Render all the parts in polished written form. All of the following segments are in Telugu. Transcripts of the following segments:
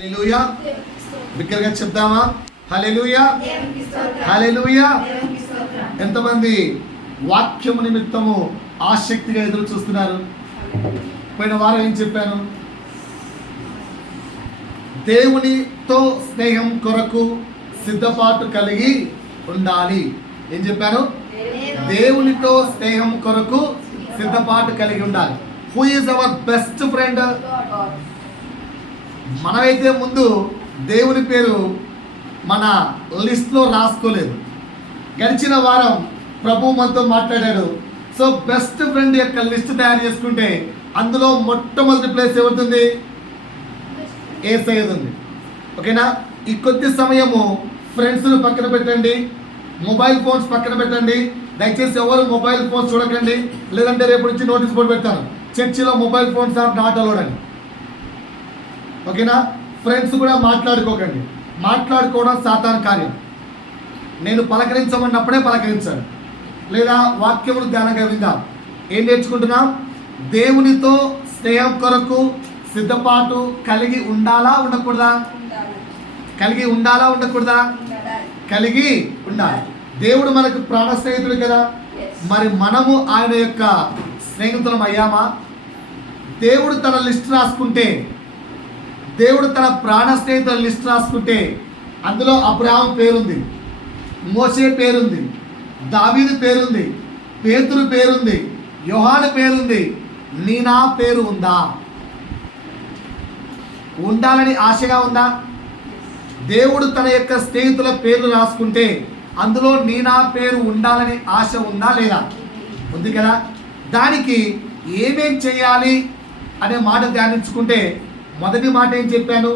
హల్లెలూయా. బిగ్గరగా చెప్దామా? హల్లెలూయా, హల్లెలూయా. ఎంతమంది వాక్యము నిమిత్తము ఆసక్తిగా ఎదురు చూస్తున్నారు? పోయిన వారం ఏం చెప్పాను? దేవునితో స్నేహం కొరకు సిద్ధపాటు కలిగి ఉండాలి. ఏం చెప్పాను? దేవునితో స్నేహం కొరకు సిద్ధపాటు కలిగి ఉండాలి. Who is our best friend? మనమైతే ముందు దేవుని పేరు మన లిస్ట్లో రాసుకోలేదు. గడిచిన వారం ప్రభు మనతో మాట్లాడారు. సో బెస్ట్ ఫ్రెండ్ యొక్క లిస్ట్ తయారు చేసుకుంటే అందులో మొట్టమొదటి ప్లేస్ ఎవరుంది? యేసయ్య ఉంది. ఓకేనా? ఈ కొద్ది సమయము ఫ్రెండ్స్ను పక్కన పెట్టండి, మొబైల్ ఫోన్స్ పక్కన పెట్టండి. దయచేసి ఎవరు మొబైల్ ఫోన్స్ చూడకండి, లేదంటే రేపు నుంచి నోటీస్ బోర్డు పెడతాను, చర్చిలో mobile phones are not allowed అని. ఓకేనా? ఫ్రెండ్స్ కూడా మాట్లాడుకోకండి. మాట్లాడుకోవడం సాతాను కార్యం. నేను పలకరించమన్నప్పుడే పలకరించాను, లేదా వాక్యములు ధ్యానంగా విందాం. ఏం నేర్చుకుంటున్నాం? దేవునితో స్నేహం కొరకు సిద్ధపాటు కలిగి ఉండాలా ఉండకూడదా? కలిగి ఉండాలా ఉండకూడదా? కలిగి ఉండాలి. దేవుడు మనకు ప్రాణ స్నేహితుడు కదా. మరి మనము ఆయన యొక్క స్నేహితులం అయ్యామా? దేవుడు తన లిస్ట్ రాసుకుంటే, దేవుడు తన ప్రాణ స్నేహితుల లిస్ట్ రాసుకుంటే అందులో అబ్రహాం పేరుంది, మోషే పేరుంది, దావీదు పేరుంది, పేతురు పేరుంది, యోహాను పేరుంది. నా పేరు ఉందా? ఉండాలని ఆశగా ఉందా? దేవుడు తన యొక్క స్నేహితుల పేర్లు రాసుకుంటే అందులో నా పేరు ఉండాలని ఆశ ఉందా లేదా? ఉంది కదా. దానికి ఏమేం చేయాలి అనే మాట ధ్యానించుకుంటే మొదటి మాట ఏం చెప్పాను?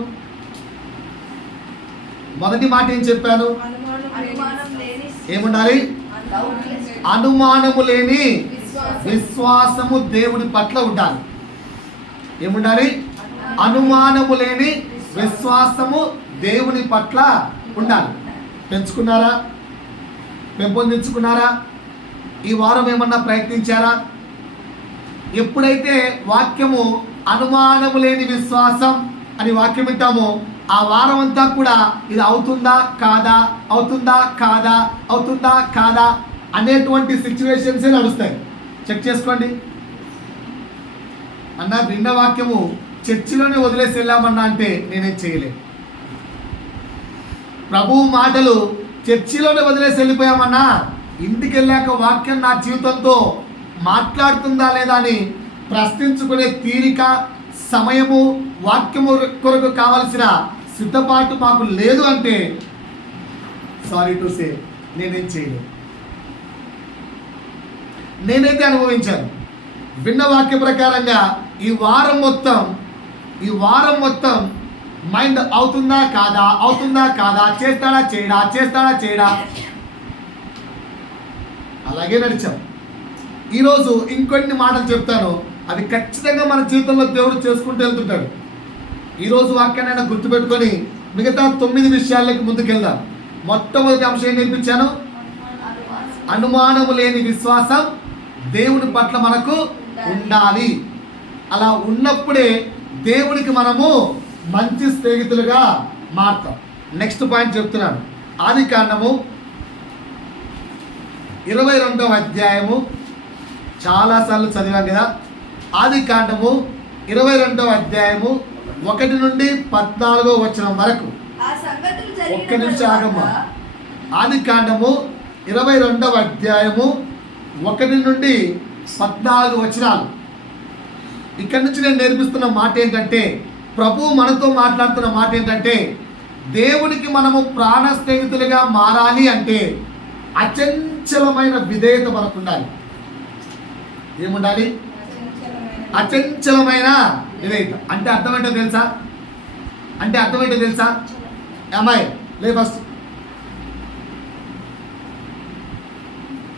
ఏముండాలి? అనుమానము లేని విశ్వాసము దేవుని పట్ల ఉండాలి. ఏముండాలి? అనుమానము లేని విశ్వాసము దేవుని పట్ల ఉండాలి. పెంచుకున్నారా? పెంపొందించుకున్నారా? ఈ వారం ఏమన్నా ప్రయత్నించారా? ఎప్పుడైతే వాక్యము అనుమానము లేని విశ్వాసం అని వాక్యం వింటామో ఆ వారం అంతా కూడా ఇది అవుతుందా కాదా, అవుతుందా కాదా, అవుతుందా కాదా అనేటువంటి సిచ్యువేషన్సే నడుస్తాయి. చెక్ చేసుకోండి. అన్న విన్న వాక్యము చర్చిలోనే వదిలేసి వెళ్ళామన్నా అంటే నేనేం చేయలేదు. ప్రభువు మాటలు చర్చిలోనే వదిలేసి వెళ్ళిపోయామన్నా, ఇంటికి వెళ్ళాక వాక్యం నా జీవితంతో మాట్లాడుతుందా లేదా అని ప్రశ్నించుకునే తీరిక, సమయము, వాక్యము కొరకు కావలసిన సిద్ధపాటు మాకు లేదు అంటే సారీ టు సే నేనేం చేయలేదు. నేనైతే అనుభవించాను. విన్న వాక్య ప్రకారంగా ఈ వారం మొత్తం మైండ్ అవుతుందా కాదా, అవుతుందా కాదా, చేస్తాడా చేయడా అలాగే నడిచాం. ఈరోజు ఇంకొన్ని మాటలు చెప్తాను, అవి ఖచ్చితంగా మన జీవితంలో దేవుడు చేసుకుంటూ వెళ్తుంటాడు. ఈరోజు వాక్యాన్ని గుర్తుపెట్టుకొని మిగతా 9 విషయాలకి ముందుకెళ్దాం. మొట్టమొదటి అంశం ఏం నేర్పించాను? అనుమానము లేని విశ్వాసం దేవుని పట్ల మనకు ఉండాలి. అలా ఉన్నప్పుడే దేవునికి మనము మంచి స్నేహితులుగా మారుతాం. నెక్స్ట్ పాయింట్ చెప్తున్నాను. ఆదికాండము 22వ అధ్యాయము చాలాసార్లు చదివాం కదా. ఆదికాండము 22వ అధ్యాయము 1 నుండి 14వ వచనం వరకు. ఒక్క నిమిషం ఆగమ్మా. ఆదికాండము 22వ అధ్యాయము 1 నుండి 14 వచనాలు. ఇక్కడి నుంచి నేను నేర్పిస్తున్న మాట ఏంటంటే, ప్రభువు మనతో మాట్లాడుతున్న మాట ఏంటంటే, దేవునికి మనము ప్రాణ స్నేహితులుగా మారాలి అంటే అచంచలమైన విధేయత మనకు ఉండాలి. ఏముండాలి? అచంచలమైన విధేయత. అంటే అర్థమేంటో తెలుసా? అమ్మాయి లే ఫస్ట్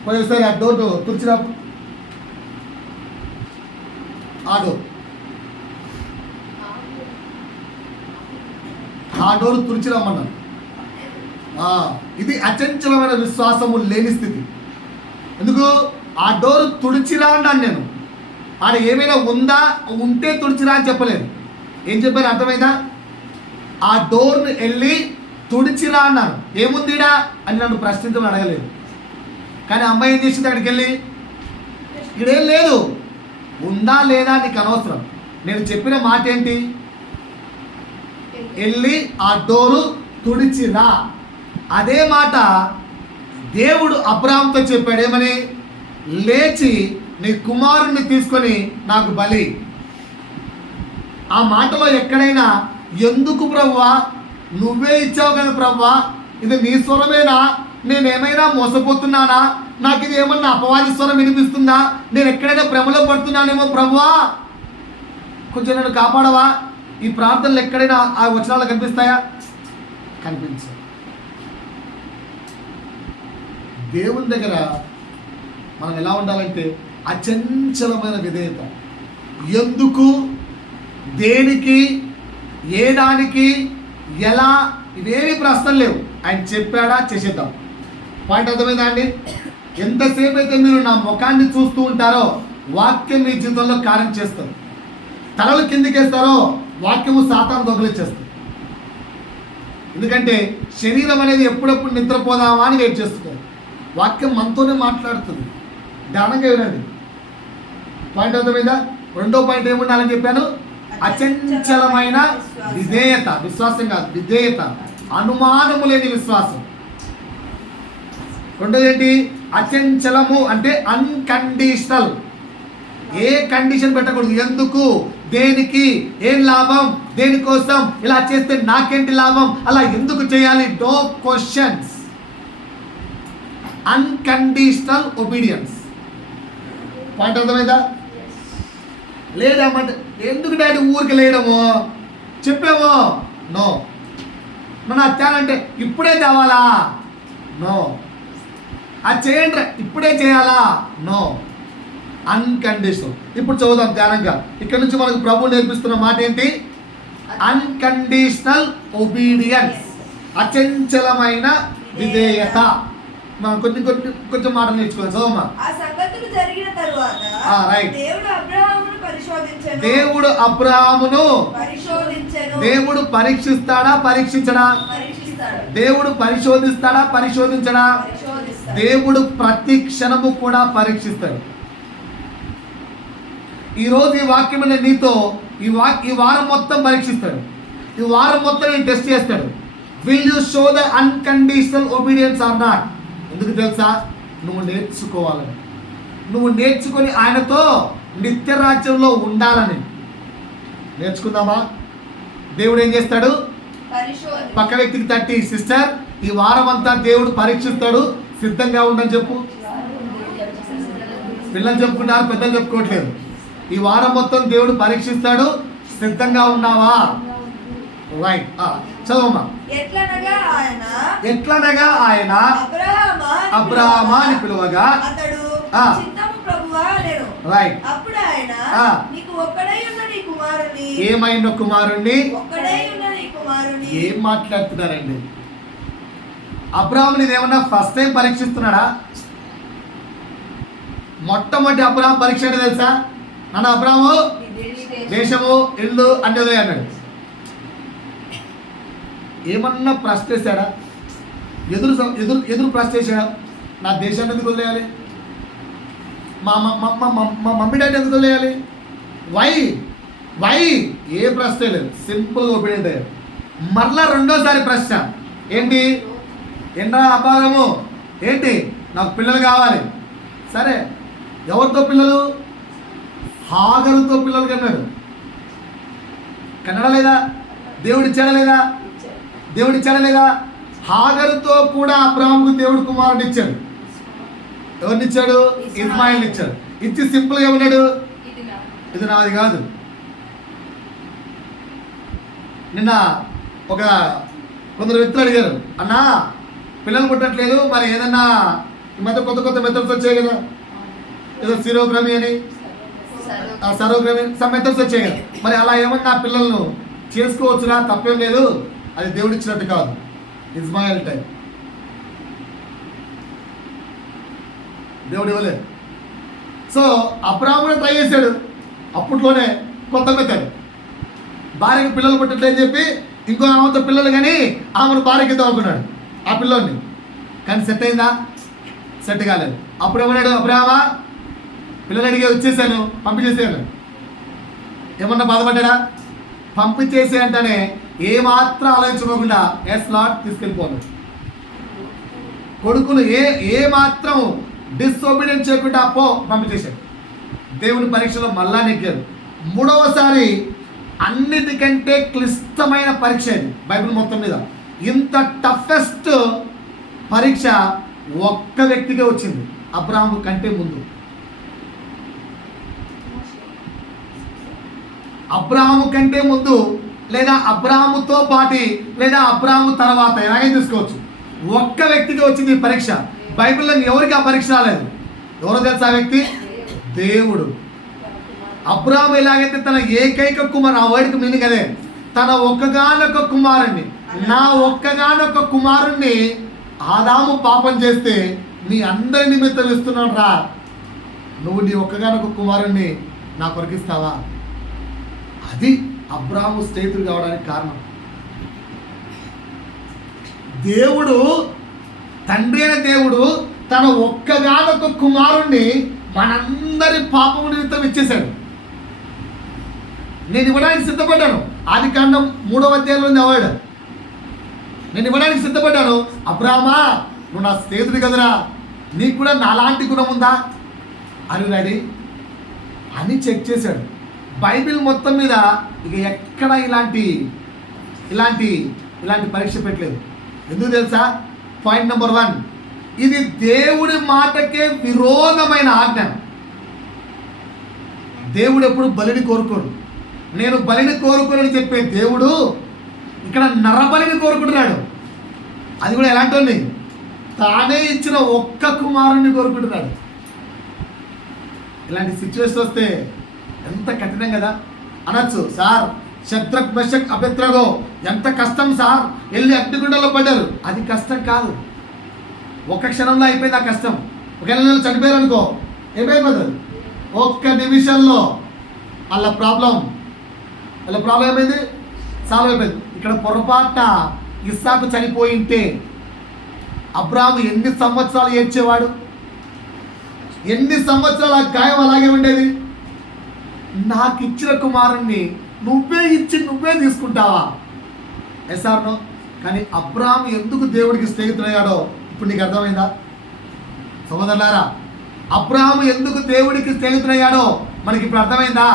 పోయినసారి ఆ డోర్ తుడిచిరా. ఆ డోర్ తుడిచిరమ్మన్నాను. ఇది అచంచలమైన విశ్వాసము లేని స్థితి. ఎందుకు? ఆ డోర్ తుడిచిరా అన్నాను నేను. ఆడ ఏమైనా ఉందా, ఉంటే తుడిచిరా అని చెప్పలేదు. ఏం చెప్పారు అర్థమైందా? ఆ డోర్ని వెళ్ళి తుడిచిరా అన్నాను. ఏముందిడా అని నన్ను ప్రశ్నించమని అడగలేదు. కానీ అమ్మాయి ఏం చేసింది? అక్కడికి వెళ్ళి ఇక్కడేం లేదు, ఉందా లేదా నీకు అనవసరం, నేను చెప్పిన మాట ఏంటి? వెళ్ళి ఆ డోరు తుడిచిరా. అదే మాట దేవుడు అబ్రాహాముతో చెప్పాడు. ఏమని? లేచి నీ కుమారుణ్ణి తీసుకొని నాకు బలి. ఆ మాటలో ఎక్కడైనా ఎందుకు ప్రభువా, నువ్వే ఇచ్చావు కదా ప్రభువా, ఇది నీ స్వరమేనా, నేనేమైనా మోసపోతున్నానా, నాకు ఇది ఏమన్నా అపవాది స్వరం వినిపిస్తుందా, నేను ఎక్కడైనా భ్రమలో పడుతున్నానేమో ప్రభువా, కొంచెం నన్ను కాపాడవా, ఈ ప్రార్థనలు ఎక్కడైనా ఆ వచనాలు కనిపిస్తాయా? కనిపించవు. దేవుని దగ్గర మనం ఎలా ఉండాలంటే అచంచలమైన విధేయత. ఎందుకు, దేనికి, ఏ దానికి, ఎలా, ఇవేమి ప్రశ్నలు లేవు. ఆయన చెప్పాడా, చేసేద్దాం. పాయింట్ అర్థమైందా అండి? ఎంతసేపు అయితే మీరు నా ముఖాన్ని చూస్తూ ఉంటారో వాక్యం మీ జీవితంలో కార్యం చేస్తారు. తలలు కిందికేస్తారో వాక్యము సాతాను దొంగలిచ్చేస్తుంది. ఎందుకంటే శరీరం అనేది ఎప్పుడెప్పుడు నిద్రపోదామా అని వెయిట్ చేస్తుంది. వాక్యం మనతోనే మాట్లాడుతుంది. ధ్యానంగా వినండి. పాయింట్ అర్థమైందా? రెండో పాయింట్ ఏముండాలని చెప్పాను? అచంచలమైన విధేయత. విశ్వాసం కాదు, విధేయత, అనుమానము లేని విశ్వాసం. రెండోది ఏంటి? అచంచలము అంటే అన్కండిషనల్. ఏ కండిషన్ పెట్టకూడదు. ఎందుకు, దేనికి, ఏం లాభం, దేనికోసం, ఇలా చేస్తే నాకేంటి లాభం, అలా ఎందుకు చేయాలి, no questions. Unconditional obedience. Point అర్థమైందా? లేదామంటే ఎందుకు డాడీ ఊరికి లేయడము, చెప్పామో, నో. మన అత్యానంటే ఇప్పుడే తేవాలా, నో. అది చేయండి ఇప్పుడే చేయాలా, నో. అన్కండిషనల్. ఇప్పుడు చదువుదాం ధ్యానంగా. ఇక్కడ నుంచి మనకు ప్రభు నేర్పిస్తున్న మాట ఏంటి? అన్కండిషనల్ ఒబీడియన్స్, అచంచలమైన విధేయత. మనం కొంచెం మాటలు నేర్చుకోవాలి. చదవమ్మా. ఆ సంగతులు జరిగిన తరువాత దేవుడు అబ్రహామును పరిశోధించెను. దేవుడు అబ్రహామును పరిశోధించెను. దేవుడు పరీక్షిస్తాడా, పరీక్షించడా? పరీక్షిస్తాడు. దేవుడు పరిశోధిస్తాడా, పరిశోధించడా? పరిశోధిస్తాడు. దేవుడు ప్రతి క్షణము కూడా పరీక్షిస్తాడు. ఈరోజు ఈ వాక్యం నీతో ఈ వారం మొత్తం పరీక్షిస్తాడు. ఈ వారం మొత్తం నేను టెస్ట్ చేస్తాడు. Will you show the unconditional obedience or not? ఎందుకు తెలుసా? నువ్వు నేర్చుకోవాలని, నువ్వు నేర్చుకొని ఆయనతో నిత్య రాజ్యంలో ఉండాలని. నేర్చుకుందామా? దేవుడు ఏం చేస్తాడు? పక్క వ్యక్తికి తట్టి, సిస్టర్ ఈ వారం అంతా దేవుడు పరీక్షిస్తాడు, సిద్ధంగా ఉండని చెప్పు. పిల్లలు చెప్పుకుంటారు, పెద్దలు చెప్పుకోవట్లేదు. ఈ వారం మొత్తం దేవుడు పరీక్షిస్తాడు, సిద్ధంగా ఉన్నావా? రైట్. చదవమ్మా. ఎట్లనగా ఆయన అబ్రహామా అని పిలువగా రైట్. అప్పుడు ఆయన నీకు ఒక్కడై ఉన్న నీ కుమారుని, ఏమైనా కుమారుణ్ణి, ఒక్కడై ఉన్న నీ కుమారుని. ఏం మాట్లాడుతున్నారండి? అబ్రహాముని ఏమన్నా ఫస్ట్ టైం పరీక్షిస్తున్నాడా? మొట్టమొదటి అబ్రహాం పరీక్ష అంటే తెలుసా? నన్ను అబ్రహాము దేశము, ఇల్లు అన్నదే అన్నాడు. ఏమన్నా ప్రశ్నిస్తాడా? ఎదురు ప్రశ్నించాడా? నా దేశాన్ని ఎందుకు వదిలేయాలి, మా మమ్మీ డాడీ ఎందుకు వదిలేయాలి, వై ఏ ప్రశ్న లేదు. సింపుల్గా ఒపీనియన్ అయ్యారు. మరలా రెండోసారి ప్రశ్న ఏంటి? ఏంటా అబ్రహాము, ఏంటి నాకు పిల్లలు కావాలి. సరే, ఎవరితో పిల్లలు? హాగరుతో పిల్లలు కన్నాడు. కన్నడ లేదా? దేవుడు ఇచ్చాడా లేదా? దేవుడు ఇచ్చాడా లేదా? హాగరుతో కూడా అబ్రహాముకు దేవుడు కుమారుడు ఇచ్చాడు. ఎవరిని ఇచ్చాడు? ఇస్మాయిల్ ఇచ్చాడు. ఇచ్చి సింపుల్గా ఉన్నాడు, ఇది నాది కాదు. నిన్న కొందరు వ్యక్తులు అడిగారు, అన్నా పిల్లలు పుట్టట్లేదు, మరి ఏదన్నా ఈ మధ్య కొత్త మెథడ్స్ వచ్చాయి కదా, ఏదో సిరోగ్రమీ అని, సరోగ్రమీ సమ్ మెథడ్స్ వచ్చాయి కదా, మరి అలా ఏమన్నా పిల్లలను చేసుకోవచ్చునా? తప్పేం లేదు, అది దేవుడు ఇచ్చినట్టు కాదు. ఇస్మాయిల్ టైం దేవుడు ఇవ్వలేదు. సో అబ్రహాము ట్రై చేశాడు. అప్పట్లోనే కొత్త మెథడ్, భార్యకి పిల్లలు పుట్టట్లేదని చెప్పి ఇంకో ఆమెతో పిల్లలు కానీ ఆమెను భార్య కింద అనుకున్నాడు ఆ పిల్లోడిని. కానీ సెట్ అయిందా? సెట్ కాలేదు. అప్పుడు ఏమన్నాడు అబ్రహామా, పిల్లలు అడిగి వచ్చేసాను పంపించేసాను. ఏమన్నా బాధపడ్డా? పంపించేసే అంటేనే ఏమాత్రం ఆలోచించుకోకుండా ఎస్ లాట్ తీసుకెళ్ళిపోను. కొడుకును ఏ మాత్రం డిసొబీడియన్స్ చేయకుండా పంపించేశాడు. దేవుని పరీక్షలో మళ్ళా నెగ్గారు. మూడవసారి అన్నిటికంటే క్లిష్టమైన పరీక్ష ఇది బైబిల్ మొత్తం మీద. ఇంత టఫెస్ట్ పరీక్ష ఒక్క వ్యక్తికే వచ్చింది, అబ్రాహాము కంటే ముందు. అబ్రాహాము కంటే ముందు లేదా అబ్రాహాముతో పాటి లేదా అబ్రాహాము తర్వాత ఎలాగే తీసుకోవచ్చు. ఒక్క వ్యక్తికి వచ్చింది ఈ పరీక్ష. బైబిల్లో ఎవరికి ఆ పరీక్ష రాలేదు. ఎవరో తెలుసా ఆ వ్యక్తి? దేవుడు. అబ్రాహాము ఎలాగైతే తన ఏకైక కుమారు, ఆ వర్డ్కి మీనింగ్ అదే, తన ఒక్కగానొక్క కుమారుణ్ణి, నా ఒక్కగానొక్క కుమారుణ్ణి ఆదాము పాపం చేస్తే మీ అందరి నిమిత్తం ఇస్తున్నాను రా, నువ్వు నీ ఒక్కగానొక్క కుమారుణ్ణి నా కొరకిస్తావా? అది అబ్రాహాము స్నేహితుడు కావడానికి కారణం. దేవుడు, తండ్రి అయిన దేవుడు తన ఒక్కగానొక్క కుమారుణ్ణి మనందరి పాపము నిమిత్తం ఇచ్చేశాడు. నేను ఇవ్వడానికి సిద్ధపడ్డాను. ఆదికాండం 3వ అధ్యాయంలో ఉంది అవార్డు. నేను ఇవ్వడానికి సిద్ధపడ్డాను. అబ్రాహామా, నువ్వు నా స్నేహితుడి కదరా, నీకు కూడా నాలాంటి గుణం ఉందా అని రెడీ అని చెక్ చేశాడు. బైబిల్ మొత్తం మీద ఇక ఎక్కడ ఇలాంటి పరీక్ష పెట్టలేదు. ఎందుకు తెలుసా? పాయింట్ నెంబర్ 1, ఇది దేవుడి మాటకే విరోధమైన ఆజ్ఞ. దేవుడు ఎప్పుడు బలిని కోరుకోడు. నేను బలిని కోరుకోనని చెప్పే దేవుడు ఇక్కడ నరబలిని కోరుకుంటున్నాడు. అది కూడా ఎలాంటి తానే ఇచ్చిన ఒక్క కుమారుణ్ణి కోరుకుంటున్నాడు. ఇలాంటి సిచ్యువేషన్ వస్తే ఎంత కఠినం కదా అనొచ్చు. సార్, శత్రుక్ మెషక్ అబెద్నెగో ఎంత కష్టం సార్, వెళ్ళి అగ్నిగుండంలో పడ్డారు. అది కష్టం కాదు, ఒక్క క్షణంలో అయిపోయింది ఆ కష్టం. ఒకవేళ నేను చనిపోయారు అనుకో, ఏమైపోతుంది? ఒక్క నిమిషంలో వాళ్ళ ప్రాబ్లం ఏమైంది? సాల్వ్ అయిపోయింది. ఇక్కడ పొరపాటున ఇస్సాకు చనిపోయింటే అబ్రాహాము ఎన్ని సంవత్సరాలు ఏడ్చేవాడు? ఎన్ని సంవత్సరాలు ఆ గాయం అలాగే ఉండేది. నాకు ఇచ్చిన కుమారుణ్ణి నువ్వే ఇచ్చి నువ్వే తీసుకుంటావా? ఎస్ఆర్నో? కానీ అబ్రాహాము ఎందుకు దేవుడికి స్నేహితుడయ్యాడో ఇప్పుడు నీకు అర్థమైందా సహోదరులారా? అబ్రాహాము ఎందుకు దేవుడికి స్నేహితుడయ్యాడో మనకి ఇప్పుడు అర్థమైందా?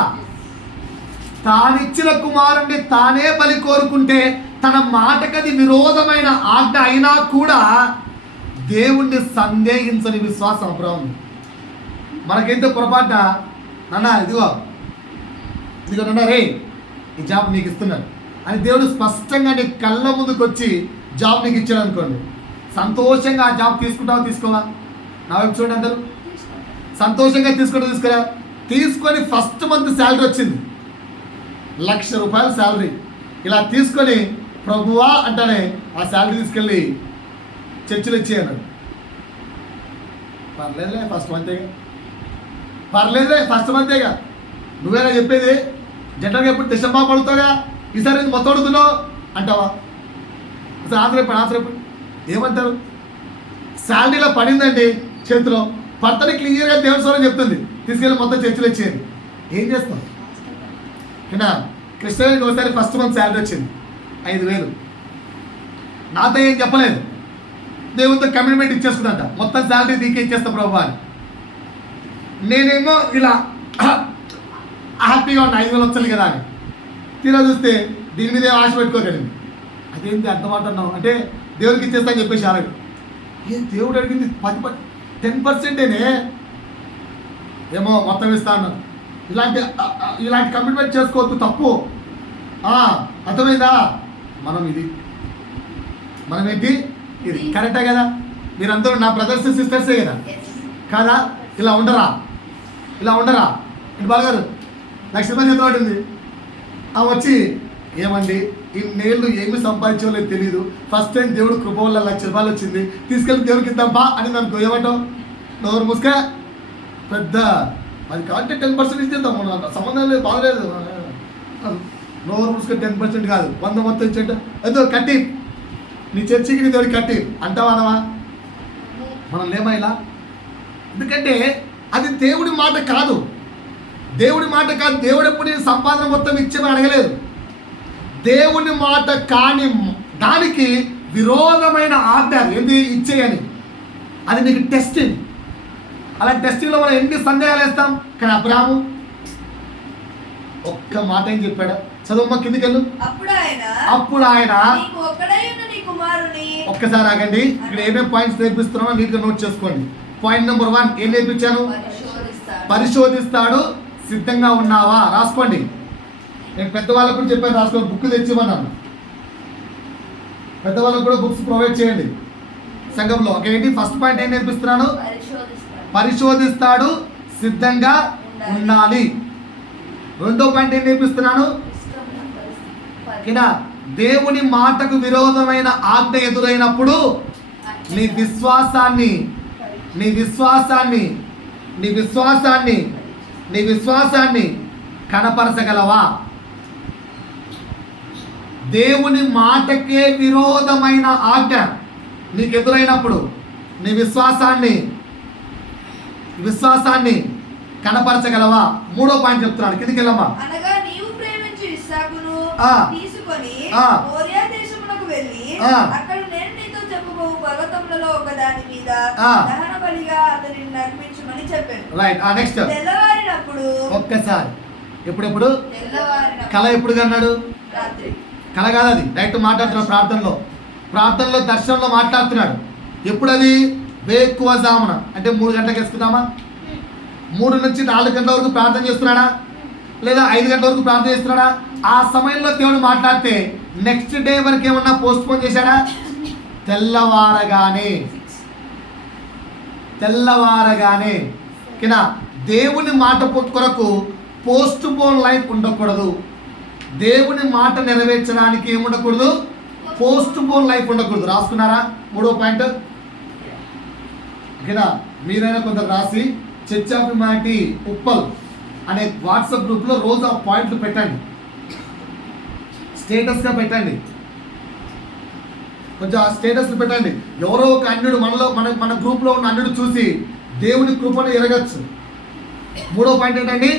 తానిచ్చిన కుమారుణ్ణి తానే బలి కోరుకుంటే తన మాటకది విరోధమైన ఆజ్ఞ అయినా కూడా దేవుణ్ణి సందేహించని విశ్వాసం అబ్రాహాము. మనకైతే పొరపాటున నాన్న ఇదిగో నాన్న రే, ఈ జాబ్ నీకు ఇస్తున్నాను అని దేవుడు స్పష్టంగా నీ కళ్ళ ముందుకు వచ్చి జాబ్ నీకు ఇచ్చాడు అనుకోండి, సంతోషంగా ఆ జాబ్ తీసుకుంటావా తీసుకోవా? నా వైపు చూడండి, అందరూ సంతోషంగా తీసుకురా. తీసుకొని ఫస్ట్ మంత్ శాలరీ వచ్చింది, ₹1,00,000 శాలరీ. ఇలా తీసుకొని ప్రభువా అంటానే ఆ శాలరీ తీసుకెళ్ళి చర్చిలో ఇచ్చేయన్నాడు. పర్లేదులే ఫస్ట్ మంతేగా నువ్వేనా చెప్పేది? జనరల్గా ఎప్పుడు డిసెంబర్ పడుతావుగా, ఈసారి మొత్తం అడుగుతున్నావు అంటావా? అసలు ఆన్సర్ ఎప్పుడు ఏమంటారు? శాలరీలో పడిందండి చేతిలో, భర్తని క్లియర్గా దేవుని స్వరం చెప్తుంది, తీసుకెళ్ళి మొత్తం చర్చలు ఇచ్చేది. ఏం చేస్తాం? కృష్ణకి ఒకసారి ఫస్ట్ మంత్ శాలరీ వచ్చింది 5,000. నాతో ఏం చెప్పలేదు, దేవునితో కమిట్మెంట్ ఇచ్చేస్తుందంట, మొత్తం శాలరీ దీనికి ఇచ్చేస్తా ప్రభు అని. నేనేమో ఇలా హ్యాపీగా ఉన్నా, 5,000 వచ్చాలి కదా అని. తీరా చూస్తే దీని మీద ఆశ పెట్టుకోగలిగింది. అదేంటి అంత మాట అన్నావు అంటే దేవుడికి ఇచ్చేస్తా అని చెప్పేసి అడగదు. దేవుడు అడిగింది 10%. ఏమో మొత్తం ఇస్తా అన్నాను. ఇలాంటి కమిట్మెంట్ చేసుకోవద్దు, తప్పు. అర్థమైందా? మనం ఏంటి ఇది కరెక్టే కదా? మీరందరూ నా బ్రదర్స్ సిస్టర్సే కదా కాదా? ఇలా ఉండరా ఇటు బాలగారు ₹1,00,000 చేతిలో పడింది. వచ్చి ఏమండి ఇన్నేళ్ళు ఏమి సంపాదించలేదు తెలియదు, ఫస్ట్ టైం దేవుడు కృప వల్ల ₹1,00,000 వచ్చింది, తీసుకెళ్ళి దేవుడికి ఇద్దాంపా అని నన్ను ఏమంటావు? నోరు ముసుక పెద్ద అది కాబట్టి 10% ఇచ్చేద్దాం, సంబంధం లేదు, బాగలేదు. నోరు మూసుకొని 10% కాదు 100 మొత్తం ఇచ్చేట ఏదో కట్టి నీ చర్చికి నీ దేవుడికి కట్టి అంటావా అనవా? మనం లేమా ఇలా? ఎందుకంటే అది దేవుడి మాట కాదు. దేవుడి మాట కాదు. దేవుడు ఎప్పుడు నీ సంపాదన మొత్తం ఇచ్చేమని అడగలేదు. దేవుని మాట కాని దానికి విరోధమైన ఆర్డర్ ఏంది ఇచ్చేయని, అది నీకు టెస్టింగ్. అలా టెస్టింగ్లో మనం ఎన్ని సందేహాలు వేస్తాం. కానీ అబ్రాహాము ఒక్క మాట ఏం చెప్పాడు? చదువు కిందికి వెళ్ళు. అప్పుడు ఆయన ఒక్కసారి ఆగండి. ఇక్కడ ఏమేమి పాయింట్స్ నేర్పిస్తున్నానో నీట్గా నోట్ చేసుకోండి. పాయింట్ నెంబర్ 1 ఏం నేర్పించాను? పరిశోధిస్తాడు. సిద్ధంగా ఉన్నావా? రాసుకోండి. నేను పెద్దవాళ్ళకు కూడా చెప్పాను రాసుకోండి. బుక్ తెచ్చిమన్నాను. పెద్దవాళ్ళకు కూడా బుక్స్ ప్రొవైడ్ చేయండి సంఘంలో. ఓకే, ఏంటి ఫస్ట్ పాయింట్ ఏం నేర్పిస్తున్నాను? పరిశోధిస్తాడు, సిద్ధంగా ఉండాలి. రెండో పాయింట్ ఏం నేర్పిస్తున్నాను? దేవుని మాటకు విరోధమైన ఆజ్ఞ ఎదురైనప్పుడు నీ విశ్వాసాన్ని కనపరచగలవా? దేవుని మాటకే విరోధమైన ఆజ్ఞ నీకు ఎదురైనప్పుడు నీ విశ్వాసాన్ని కనపరచగలవా? మూడో పాయింట్ చెప్తున్నాను, కిందికి వెళ్ళమ్మా. అనగా నీవు ప్రేమించు ఇస్సాకును తీసుకొని మోరియా దేశమునకు వెళ్ళి అక్కడ నేను నీతో చెప్పబోవు పర్వతములలో ఒకదాని మీద దహన బలిగా అతనిని నడిపించుమని చెప్పాను. రైట్. నెక్స్ట్ తెల్లవారినప్పుడు ఒక్కసారి ఎప్పుడు కళ ఎప్పుడు కన్నాడు? రాత్రి. కళ కాదు అది, డైరెక్ట్ మాట్లాడుతున్నాడు. ప్రార్థనలో దర్శనంలో మాట్లాడుతున్నాడు. ఎప్పుడు అది? వేకువజామున అంటే 3 గంటలకు వేసుకుందామా? 3 నుంచి 4 గంటల వరకు ప్రార్థన చేస్తున్నాడా? లేదా 5 గంటల వరకు ప్రార్థన చేస్తున్నాడా? ఆ సమయంలో దేవుడు మాట్లాడితే నెక్స్ట్ డే వరకు ఏమన్నా పోస్ట్ పోన్ చేశాడా? తెల్లవారగానే కినా దేవుని మాట కొరకు పోస్ట్ పోన్ లైఫ్ ఉండకూడదు. దేవుని మాట నెరవేర్చడానికి ఏముండకూడదు? పోస్ట్ పోన్ లైఫ్ ఉండకూడదు. రాసుకున్నారా? మూడో పాయింట్. ఓకేనా? మీరైనా కొందరు రాసి చర్చ్ ఆఫ్ హ్యుమానిటీ ఉప్పల్ అనే వాట్సాప్ గ్రూప్లో రోజు ఆ పాయింట్లు పెట్టండి, స్టేటస్గా పెట్టండి. కొంచెం ఆ స్టేటస్లు పెట్టండి. ఎవరో ఒక అన్యుడు మన గ్రూప్లో ఉన్న అన్యుడు చూసి దేవుని కృపను ఎరగచ్చు. మూడో పాయింట్ ఏంటండి?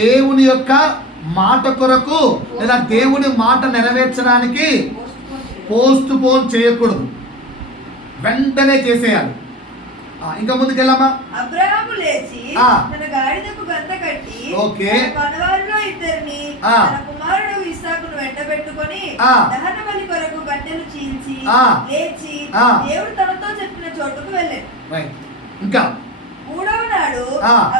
దేవుని యొక్క మాట కొరకు లేదా దేవుని మాట నెరవేర్చడానికి పోస్ట్ పోన్ చేయకూడదు, వెంటనే చేసేయాలి. ఇంకా ముందుకెళ్ళమ్మా. అబ్రహాము లేచి తన గాడిదకు గంత కట్టి పనివారిలో ఇద్దరిని తన కుమారుడు ఇస్సాకును వెంటబెట్టుకొని దహన బలి కొరకు గంటెలు చీల్చి లేచి దేవుడు తనతో చెప్పిన చోటుకు వెళ్ళాడు. ఇంకా మూడవ నాడు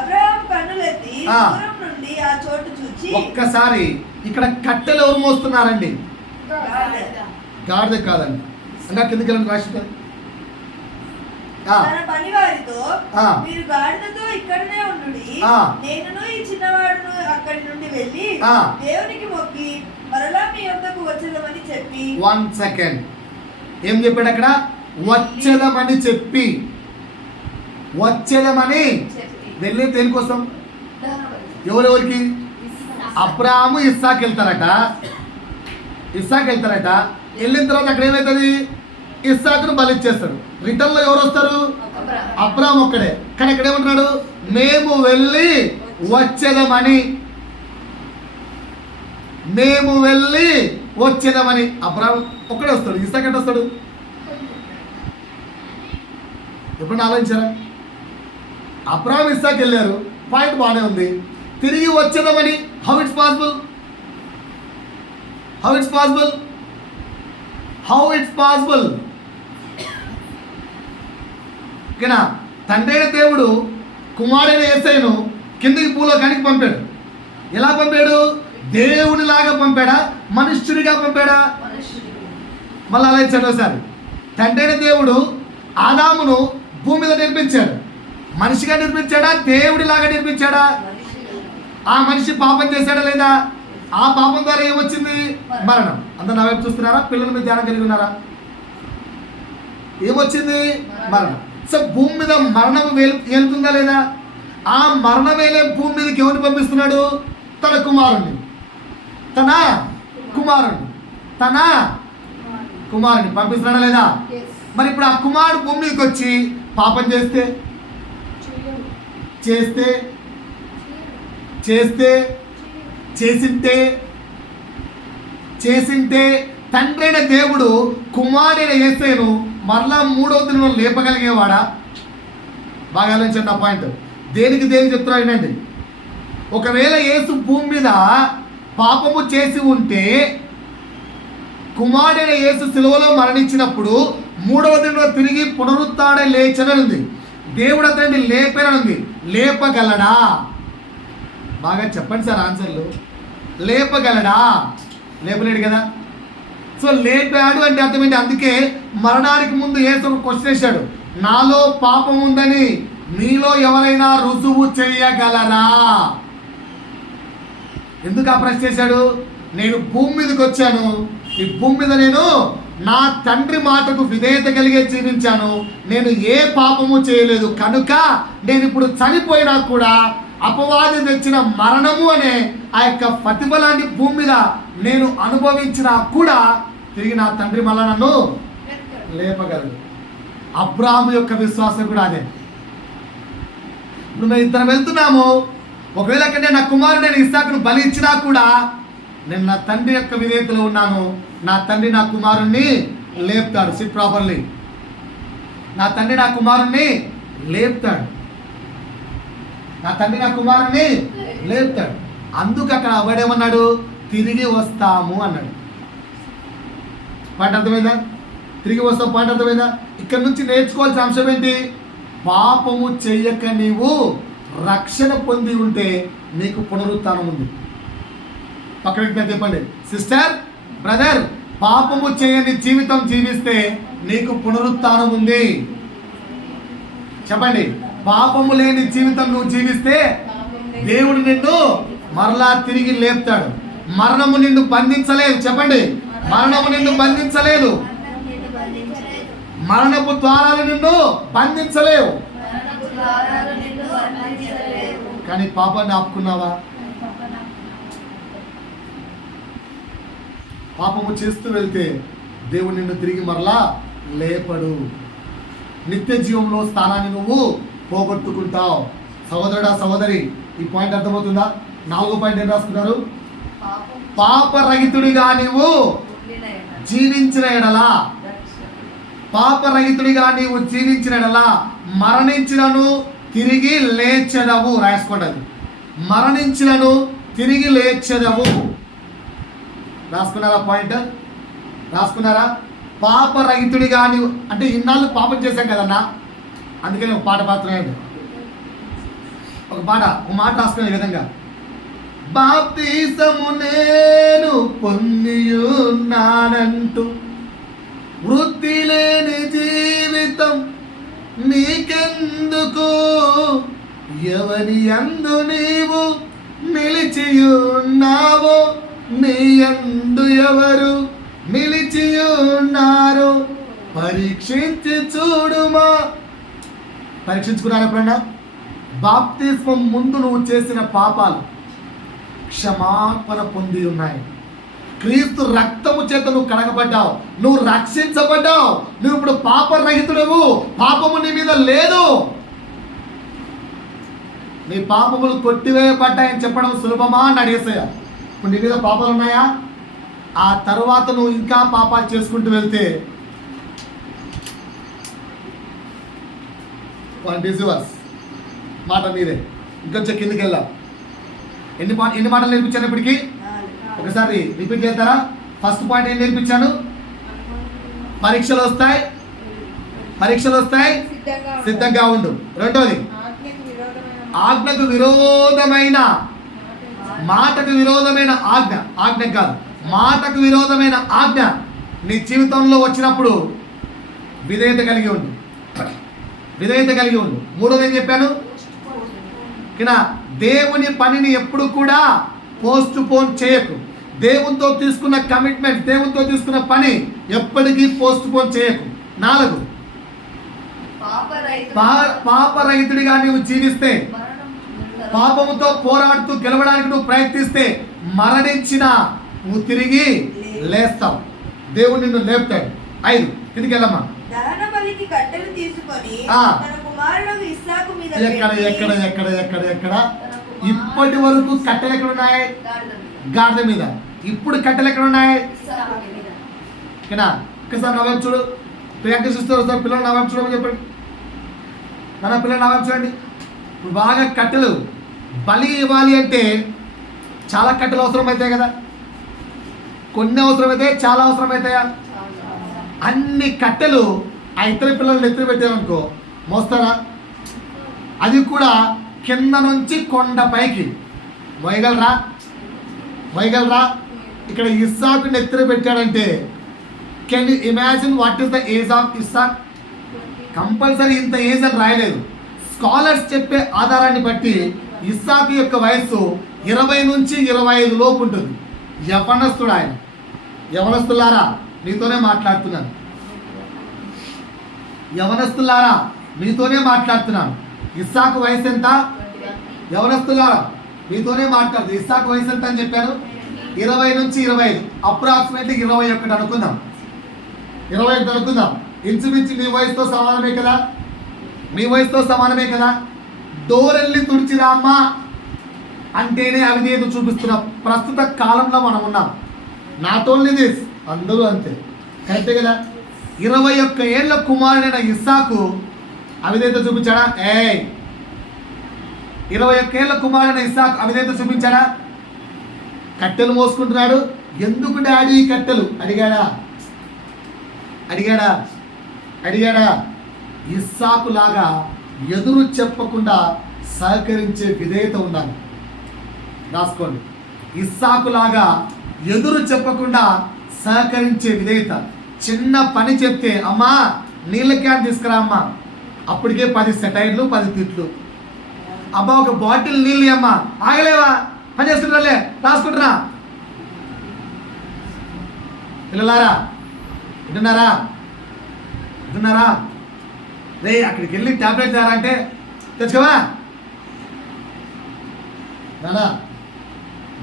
అబ్రహాము కన్నులెత్తి దూరం నుండి ఆ చోటు చూచి ఒక్కసారి ఇక్కడ కట్టెలు ఎవరు మోస్తున్నారండి? గాడిద కాదండి. ఇంకా కిందకి వెళ్ళండి. రాష్ట్ర తన పనివారితో మీరు గాడిదతో ఇక్కడనే ఉండుడి, నేనును ఈ చిన్నవాడును అక్కడి నుండి వెళ్ళి దేవునికి మొక్కి మరలా మీ యొద్దకు వచ్చేదమని చెప్పి. 1 సెకండ్. ఏం చెప్పాడు అక్కడ? వచ్చేదమని చెప్పి. వెళ్ళి దేనికోసం? ఎవరెవరికి? అబ్రాహాము ఇస్సాకు వెళ్తారట. వెళ్ళిన తర్వాత అక్కడ ఏమవుతుంది? ఇస్సాకును బలిచ్చేస్తాడు. రిటర్న్లో ఎవరు వస్తారు? అబ్రాహాము ఒక్కడే. కానీ ఇక్కడ ఏమంటున్నాడు? మేము వెళ్ళి వచ్చేదమని. అబ్రాహాము ఒక్కడే వస్తాడు. ఇస్సాకు ఎట్లా వస్తాడు? ఎప్పుడన్నా ఆలోచించారా? అబ్రాహాం ఇస్సాకు వెళ్ళారు, పాయింట్ బాగానే ఉంది. తిరిగి వచ్చేదామని హౌ ఇట్స్ పాసిబుల్? ఓకేనా? తండ్రి అయిన దేవుడు కుమారుడైన యేసయ్యను కిందికి భూలోకానికి పంపాడు. ఎలా పంపాడు? దేవునిలాగా పంపాడా? మనుష్యుడిగా పంపాడా? మళ్ళీ ఆలోచించాడు ఒకసారి. తండ్రి అయిన దేవుడు ఆదామును భూమి మీద నిర్మించాడు. మనిషిగా నిర్మించాడా? దేవుడిలాగా నిర్మించాడా? ఆ మనిషి పాపం చేశాడా లేదా? ఆ పాపం ద్వారా ఏమొచ్చింది? మరణం. అందరు నా వైపు చూస్తున్నారా? పిల్లల మీద ధ్యానం కలిగి ఉన్నారా? ఏమొచ్చింది? మరణం. సో భూమి మీద మరణం ఏలుతుందా లేదా? ఆ మరణం వేలే భూమి మీదకి ఎవరిని పంపిస్తున్నాడు? తన కుమారుణ్ణి. తన కుమారుడు పంపిస్తున్నాడా లేదా? మరి ఇప్పుడు ఆ కుమారుడు భూమి మీదకి వచ్చి పాపం చేసింటే తండ్రి అయిన దేవుడు కుమారుడైన యేసును మరలా మూడవ దినం లేపగలిగేవాడా? బాగా ఆలోచించండి ఆ పాయింట్. దేనికి చెప్తున్నా వినండి. ఒకవేళ యేసు భూమి మీద పాపము చేసి ఉంటే కుమారుడైన యేసు సిలువలో మరణించినప్పుడు మూడవ దినంలో తిరిగి పునరుత్థానం లేచనుంది. దేవుడు అతన్ని లేపననుంది. లేపగలడా? బాగా చెప్పండి సార్ ఆన్సర్లు. లేపగలడా? లేపలేడు కదా. సో లేపాడు అంటే అర్థమేంటి? అందుకే మరణానికి ముందు యేసు ఒక క్వశ్చన్ వేశాడు, నాలో పాపం ఉందని మీలో ఎవరైనా రుజువు చేయగలరా? ఎందుకు ఆ ప్రశ్న చేశాడు? నేను భూమి మీదకి వచ్చాను, ఈ భూమి మీద నేను నా తండ్రి మాటకు విధేయత కలిగే జీవించాను, నేను ఏ పాపము చేయలేదు, కనుక నేను ఇప్పుడు చనిపోయినా కూడా అపవాది తెచ్చిన మరణము అనే ఆ యొక్క ప్రతిఫలాన్ని భూమి మీద నేను అనుభవించినా కూడా తిరిగి నా తండ్రి మళ్ళా నన్ను లేపగలడు. అబ్రాహాము యొక్క విశ్వాసం కూడా అదే. ఇప్పుడు మేము ఇద్దరం వెళ్తున్నాము, ఒకవేళ అక్కడ నా కుమారుడు నేను ఇస్సాకును బలి ఇచ్చినా కూడా నేను నా తండ్రి యొక్క విధేయతలో ఉన్నాను, నా తండ్రి నా కుమారుణ్ణి లేపుతాడు. Sit properly. నా తండ్రి నా కుమారుణ్ణి లేపుతాడు. అందుకు అక్కడ అవడేమన్నాడు? తిరిగి వస్తాము అన్నాడు. పాయింట్ అర్థమైందా? తిరిగి వస్తాం పాయింట్ అర్థమైందా? ఇక్కడ నుంచి నేర్చుకోవాల్సిన అంశం ఏంటి? పాపము చెయ్యక నీవు రక్షణ పొంది ఉంటే నీకు పునరుత్థానం ఉంది. పక్కన చెప్పండి, సిస్టర్, బ్రదర్, పాపము చేయని జీవితం జీవిస్తే నీకు పునరుత్థానం ఉంది. చెప్పండి, పాపము లేని జీవితం నువ్వు జీవిస్తే దేవుడు నిన్ను మరలా తిరిగి లేపుతాడు. మరణము నిన్ను బంధించలేదు. చెప్పండి, మరణము నిన్ను బంధించలేదు. మరణపు ద్వారాలు నిన్ను బంధించలేవు. కానీ పాపాన్ని ఆపుకున్నావా? పాపము చేస్తూ వెళ్తే దేవుడు నిన్ను తిరిగి మరలా లేపడు. నిత్య జీవంలో స్థానాన్ని నువ్వు పోగొట్టుకుంటావు. సహోదరుడా, సహోదరి, ఈ పాయింట్ అర్థమవుతుందా? 4వ పాయింట్ ఏం రాసుకున్నారు? పాపరహితుడిగా నీవు జీవించిన ఎడలా, మరణించినను తిరిగి లేచెదవు. రాసుకోండి, అది మరణించినను తిరిగి లేచెదవు. రాసుకున్నారా? పాయింట్ రాసుకున్నారా? పాపరహితుడిగా నీవు అంటే ఇన్నాళ్ళు పాపం చేశాం కదన్నా, అందుకని ఒక పాట పాడుతున్నాయండి. ఒక మాట రాసుకునే విధంగా, బాప్తిసము నేను పొందియున్నానంటూ వృత్తి లేని జీవితం నీకెందుకు, ఎవరి యందు నీవు నిలిచియున్నావో నీ యందు ఎవరు నిలిచియున్నారో పరీక్షించి చూడుమా. పరీక్షించుకున్నారా ఎప్పుడన్నా? బాప్తిస్మం ముందు నువ్వు చేసిన పాపాలు క్షమాపణ పొంది ఉన్నాయి. క్రీస్తు రక్తము చేత నువ్వు కడగబడ్డావు, నువ్వు రక్షించబడ్డావు, నువ్వు ఇప్పుడు పాపరహితుడవు. పాపము నీ మీద లేదు. నీ పాపములు కొట్టివేయబడ్డాయని చెప్పడం సులభమా అని అడిగేసాయా? ఇప్పుడు నీ మీద పాపాలు ఉన్నాయా? ఆ తర్వాత నువ్వు ఇంకా పాపాలు చేసుకుంటూ వెళ్తే మాట మీదే. ఇంకొంచెం కిందికి వెళ్దాం. ఎన్ని మాటలు నేర్పించాను ఇప్పటికీ? ఒకసారి రిపీట్ చేస్తారా? ఫస్ట్ పాయింట్ ఏం నేర్పించాను? పరీక్షలు వస్తాయి, సిద్ధంగా ఉండు. రెండోది, ఆజ్ఞకు విరోధమైన మాటకు విరోధమైన ఆజ్ఞ కాదు, మాటకు విరోధమైన ఆజ్ఞ నీ జీవితంలో వచ్చినప్పుడు విధేయత కలిగి ఉండు. మూడోది ఏం చెప్పాను? దేవుని పనిని ఎప్పుడు కూడా పోస్ట్ పోన్ చేయకు. దేవునితో తీసుకున్న కమిట్మెంట్, దేవునితో తీసుకున్న పని ఎప్పటికీ పోస్ట్ పోన్ చేయకు. 4, పాపరహితుడిగా నీవు జీవిస్తే, పాపముతో పోరాడుతూ గెలవడానికి నువ్వు ప్రయత్నిస్తే, మరణించిన నువ్వు తిరిగి లేస్తావు. దేవుడు నిన్ను లేపుతాడు. 5 కిందికి వెళ్ళమ్మా. దహన బలికి కట్టెలు తీసుకొని తన కుమారుడు ఇస్సాకు మీద ఎక్కడ ఎక్కడ ఎక్కడ ఎక్కడ ఎక్కడ ఇప్పటి వరకు కట్టెలు ఎక్కడ ఉన్నాయి? గాడిద మీద. ఇప్పుడు కట్టెలు ఎక్కడ ఉన్నాయి? ఓకేనా? ఒకసారి నా వైపు చూడు. ప్రియాంక సిస్టర్ ఒకసారి పిల్లలు నా వైపు చూడమని చెప్పండి. నా పిల్లలు నా వైపు చూడండి. బాగా కట్టెలు బలి ఇవ్వాలి అంటే చాలా కట్టెలు అవసరం అవుతాయి కదా. కొన్ని అవసరమైతే చాలా అవసరం అవుతాయా? అన్ని కట్టెలు ఆ ఇతర పిల్లలు ఎత్తులు పెట్టారనుకో మోస్తారా? అది కూడా కింద నుంచి కొండ పైకి వైగలరా? ఇక్కడ ఇస్సాకుని ఎత్తులు పెట్టాడంటే can you imagine what is the age of Isaac? Compulsory ఇంత ఏజ్ అని రాయలేదు. స్కాలర్స్ చెప్పే ఆధారాన్ని బట్టి ఇస్సాకు యొక్క వయస్సు 20 నుంచి 25 లోపు ఉంటుంది. యవనస్తుడు ఆయన. యవనస్తులారా మీతోనే మాట్లాడుతున్నాను. ఇస్సాకు వయసు ఎంత? యవనస్తులారా మీతోనే మాట్లాడుతూ ఇస్సాకు వయసు ఎంత అని చెప్పాను? 20 నుంచి 25, అప్రాక్సిమేట్లీ 21 అనుకుందాం. 21 అనుకుందాం. ఇంచుమించి మీ వయసుతో సమానమే కదా. డోరెల్లి తుడిచిరామ్మా అంటేనే అవిధేయత చూపిస్తున్న ప్రస్తుత కాలంలో మనం ఉన్నాం. నాట్ ఓన్లీ దిస్, అందరూ అంతే. కరెక్టే కదా. 21 ఏళ్ల కుమారుడైన ఇస్సాకు అవిధేయత చూపించాడా? 21 ఏళ్ల కుమారుడైన ఇస్సాకు అవిధేయత చూపించాడా? కట్టెలు మోసుకుంటున్నాడు. ఎందుకు డాడీ కట్టెలు అడిగాడా? ఇస్సాకు లాగా ఎదురు చెప్పకుండా సహకరించే విధేయత ఉండాలి. రాసుకోండి. ఇస్సాకు లాగా ఎదురు చెప్పకుండా సహకరించే విధేయత. చిన్న పని చెప్తే అమ్మా నీళ్ళ క్యాన్ తీసుకురా అమ్మా, అప్పటికే 10 సెటైర్లు 10 తిట్లు. అబ్బా ఒక బాటిల్ నీళ్ళు అమ్మా, ఆగలేవా? పని చేసుకుంటారులే, రాసుకుంటున్నా. పిల్లలారా వింటున్నారా? రే అక్కడికి వెళ్ళి ట్యాబ్లెట్ తేరా అంటే తెచ్చుకోవా? నానా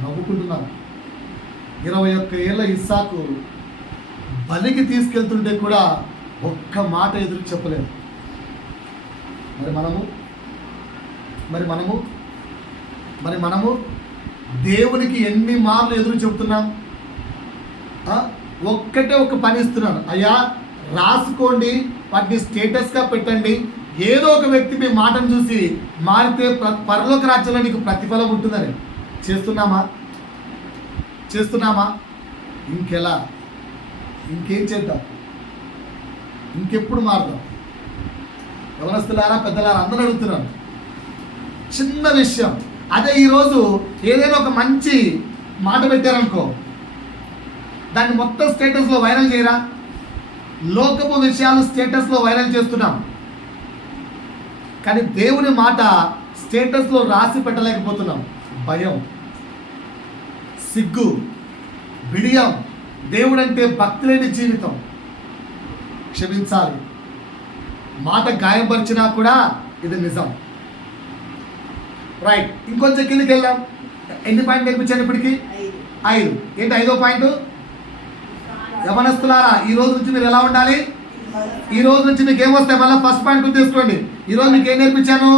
నవ్వుకుంటున్నాను. 21 ఏళ్ళ ఇస్సాకు బలికి తీసుకెళ్తుంటే కూడా ఒక్క మాట ఎదురు చెప్పలేదు. మరి మనము దేవునికి ఎన్ని మార్లు ఎదురు చెబుతున్నాం? ఒక్కటే ఒక పని ఇస్తున్నాను, అయ్యా రాసుకోండి, వాటిని స్టేటస్గా పెట్టండి. ఏదో ఒక వ్యక్తి మీ మాటను చూసి మారితే పరలోక రాజ్యంలో నీకు ప్రతిఫలం ఉంటుందని. చేస్తున్నామా? ఇంకెలా? ఇంకేం చేద్దాం? ఇంకెప్పుడు మారుదాం? యవనస్తులారా పెద్దలారా అందరూ అడుగుతున్నాను. చిన్న విషయం అదే. ఈరోజు ఏదైనా ఒక మంచి మాట పెట్టారనుకో, దాన్ని మొత్తం స్టేటస్లో వైరల్ చేయరా? లోకపు విషయాలు స్టేటస్లో వైరల్ చేస్తున్నాం, కానీ దేవుని మాట స్టేటస్లో రాసి పెట్టలేకపోతున్నాం. భయం, సిగ్గు, బిడియం. దేవుడంటే భక్తి లేని జీవితం. క్షమించాలి. మాట గాయపరిచినా కూడా ఇది నిజం. రైట్. ఇంకొంచెం కిందకి వెళ్దాం. ఎన్ని పాయింట్ నేర్పించాను ఇప్పటికి? 5. ఏంటి 5వ పాయింట్? యవనస్తులారా ఈ రోజు నుంచి మీరు ఎలా ఉండాలి? ఈ రోజు నుంచి మీకు ఏమొస్తాయి? మళ్ళీ ఫస్ట్ పాయింట్ గుర్తు తీసుకోండి. ఈరోజు మీకు ఏం నేర్పించాను?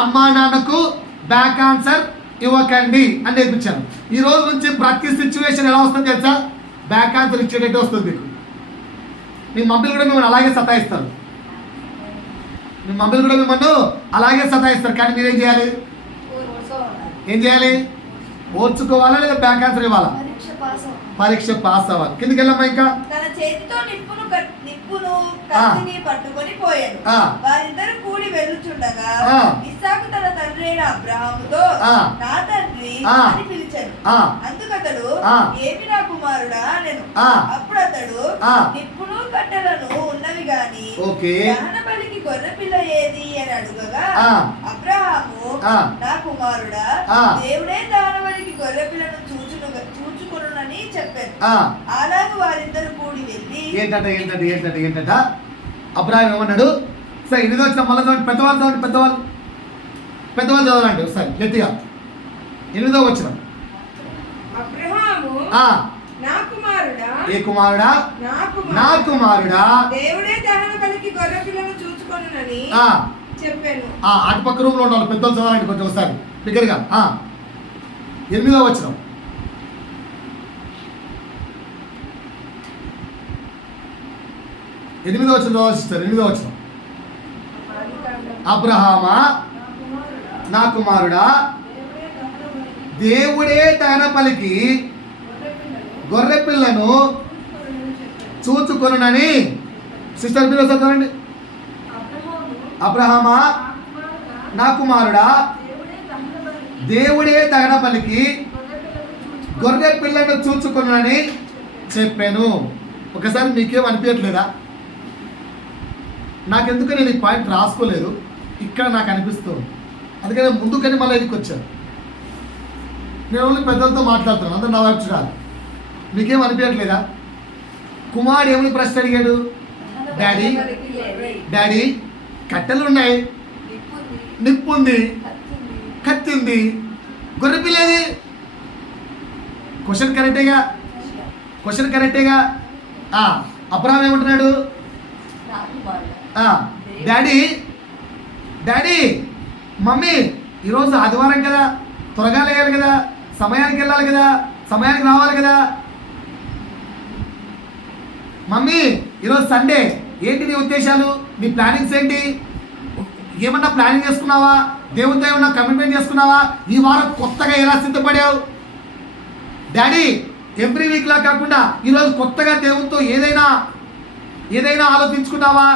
అమ్మా నాన్నకు బ్యాక్ ఆన్సర్ ఇవ్వకండి అని నేర్పించాను. ఈ రోజు నుంచి ప్రతి సిచ్యువేషన్ ఎలా వస్తుంది తెలుసా? బ్యాక్ ఆన్సర్ ఇచ్చేటట్టు వస్తుంది మీకు. మీ మమ్మీలు కూడా మిమ్మల్ని అలాగే సతాయిస్తారు. కానీ మీరేం చేయాలి? ఓర్చుకోవాలా లేదా బ్యాక్ ఆన్సర్ ఇవ్వాలా? పరీక్ష పాస్ అవ్వాలి. కిందకి వెళ్ళమ్మా. ఇంకా తన చేతితో నిప్పును కత్తిని పట్టుకొని పోయాను. వారిద్దరు కూడి వెళ్ళుచుండగా ఇస్సాకు తన తండ్రి అయిన అబ్రహాముతో నా తండ్రి అని పిలిచాను. అందుకతడు ఏమి నా కుమారుడా అనెను. అప్పుడు అతడు నిప్పును కట్టెలను ఉన్నవి గాని దహన బలికి గొర్రె పిల్ల ఏది అని అడుగగా అబ్రహాము నా కుమారుడా దేవుడే దహన బలికి గొర్రె పిల్లను చూచుకొనునని చెప్పారు. అలాగే వారిద్దరు కూడి వెళ్ళి ఏంటంట అబ్రాహాం ఏమన్నాడు? సరే 8వ వచనం మళ్ళీ చదవండి. పెద్దవాళ్ళు చదవాలండి ఒకసారి గట్టిగా. 8వ వచనం. అబ్రహాము నా కుమారుడా, ఏ కుమారుడా, నా కుమారుడా, దేవుడే దహన బలికి గొర్రె పిల్లను చూచుకొనునని చెప్పాను. అటుపక్క రూమ్ లో ఉండాలి. పెద్దలు చదవండి కొంచెం ఒకసారి దగ్గరగా. 8వ వచనం. అబ్రహామా, నా కుమారుడా, దేవుడే దహన బలికి గొర్రె పిల్లను చూచుకొనునని. సిస్టర్ మీరు చదవండి. అబ్రహామా, నా కుమారుడా, దేవుడే దహన బలికి గొర్రె పిల్లను చూచుకొనునని చెప్పాను. ఒకసారి మీకేం అనిపించట్లేదా? నాకెందుకు నేను ఈ పాయింట్ రాసుకోలేదు, ఇక్కడ నాకు అనిపిస్తుంది. అందుకని ముందుకని మళ్ళీ ఇక్కడికి వచ్చాను. నేను ఓన్లీ పెద్దలతో మాట్లాడుతున్నాను, అందరూ నా వైపు చూడాలి. మీకేం అనిపించట్లేదా? కుమారుడు ఏమని ప్రశ్న అడిగాడు? డాడీ కట్టెలు ఉన్నాయి, నిప్పు ఉంది, కత్తి ఉంది, గొర్రె పిల్లేది. క్వశ్చన్ కరెక్టేగా. అబ్రహాం ఏమంటున్నాడు? డాడీ మమ్మీ ఈరోజు ఆదివారం కదా, త్వరగా లేయాలి కదా, సమయానికి వెళ్ళాలి కదా, సమయానికి రావాలి కదా. మమ్మీ ఈరోజు సండే, ఏంటి నీ ఉద్దేశాలు, నీ ప్లానింగ్స్ ఏంటి? ఏమన్నా ప్లానింగ్ చేసుకున్నావా? దేవునితో ఏమన్నా కమిట్మెంట్ చేసుకున్నావా? ఈ వారం కొత్తగా ఎలా సిద్ధపడావు? డాడీ ఎవ్రీ వీక్లా కాకుండా ఈరోజు కొత్తగా దేవునితో ఏదైనా ఆలోచించుకున్నావా?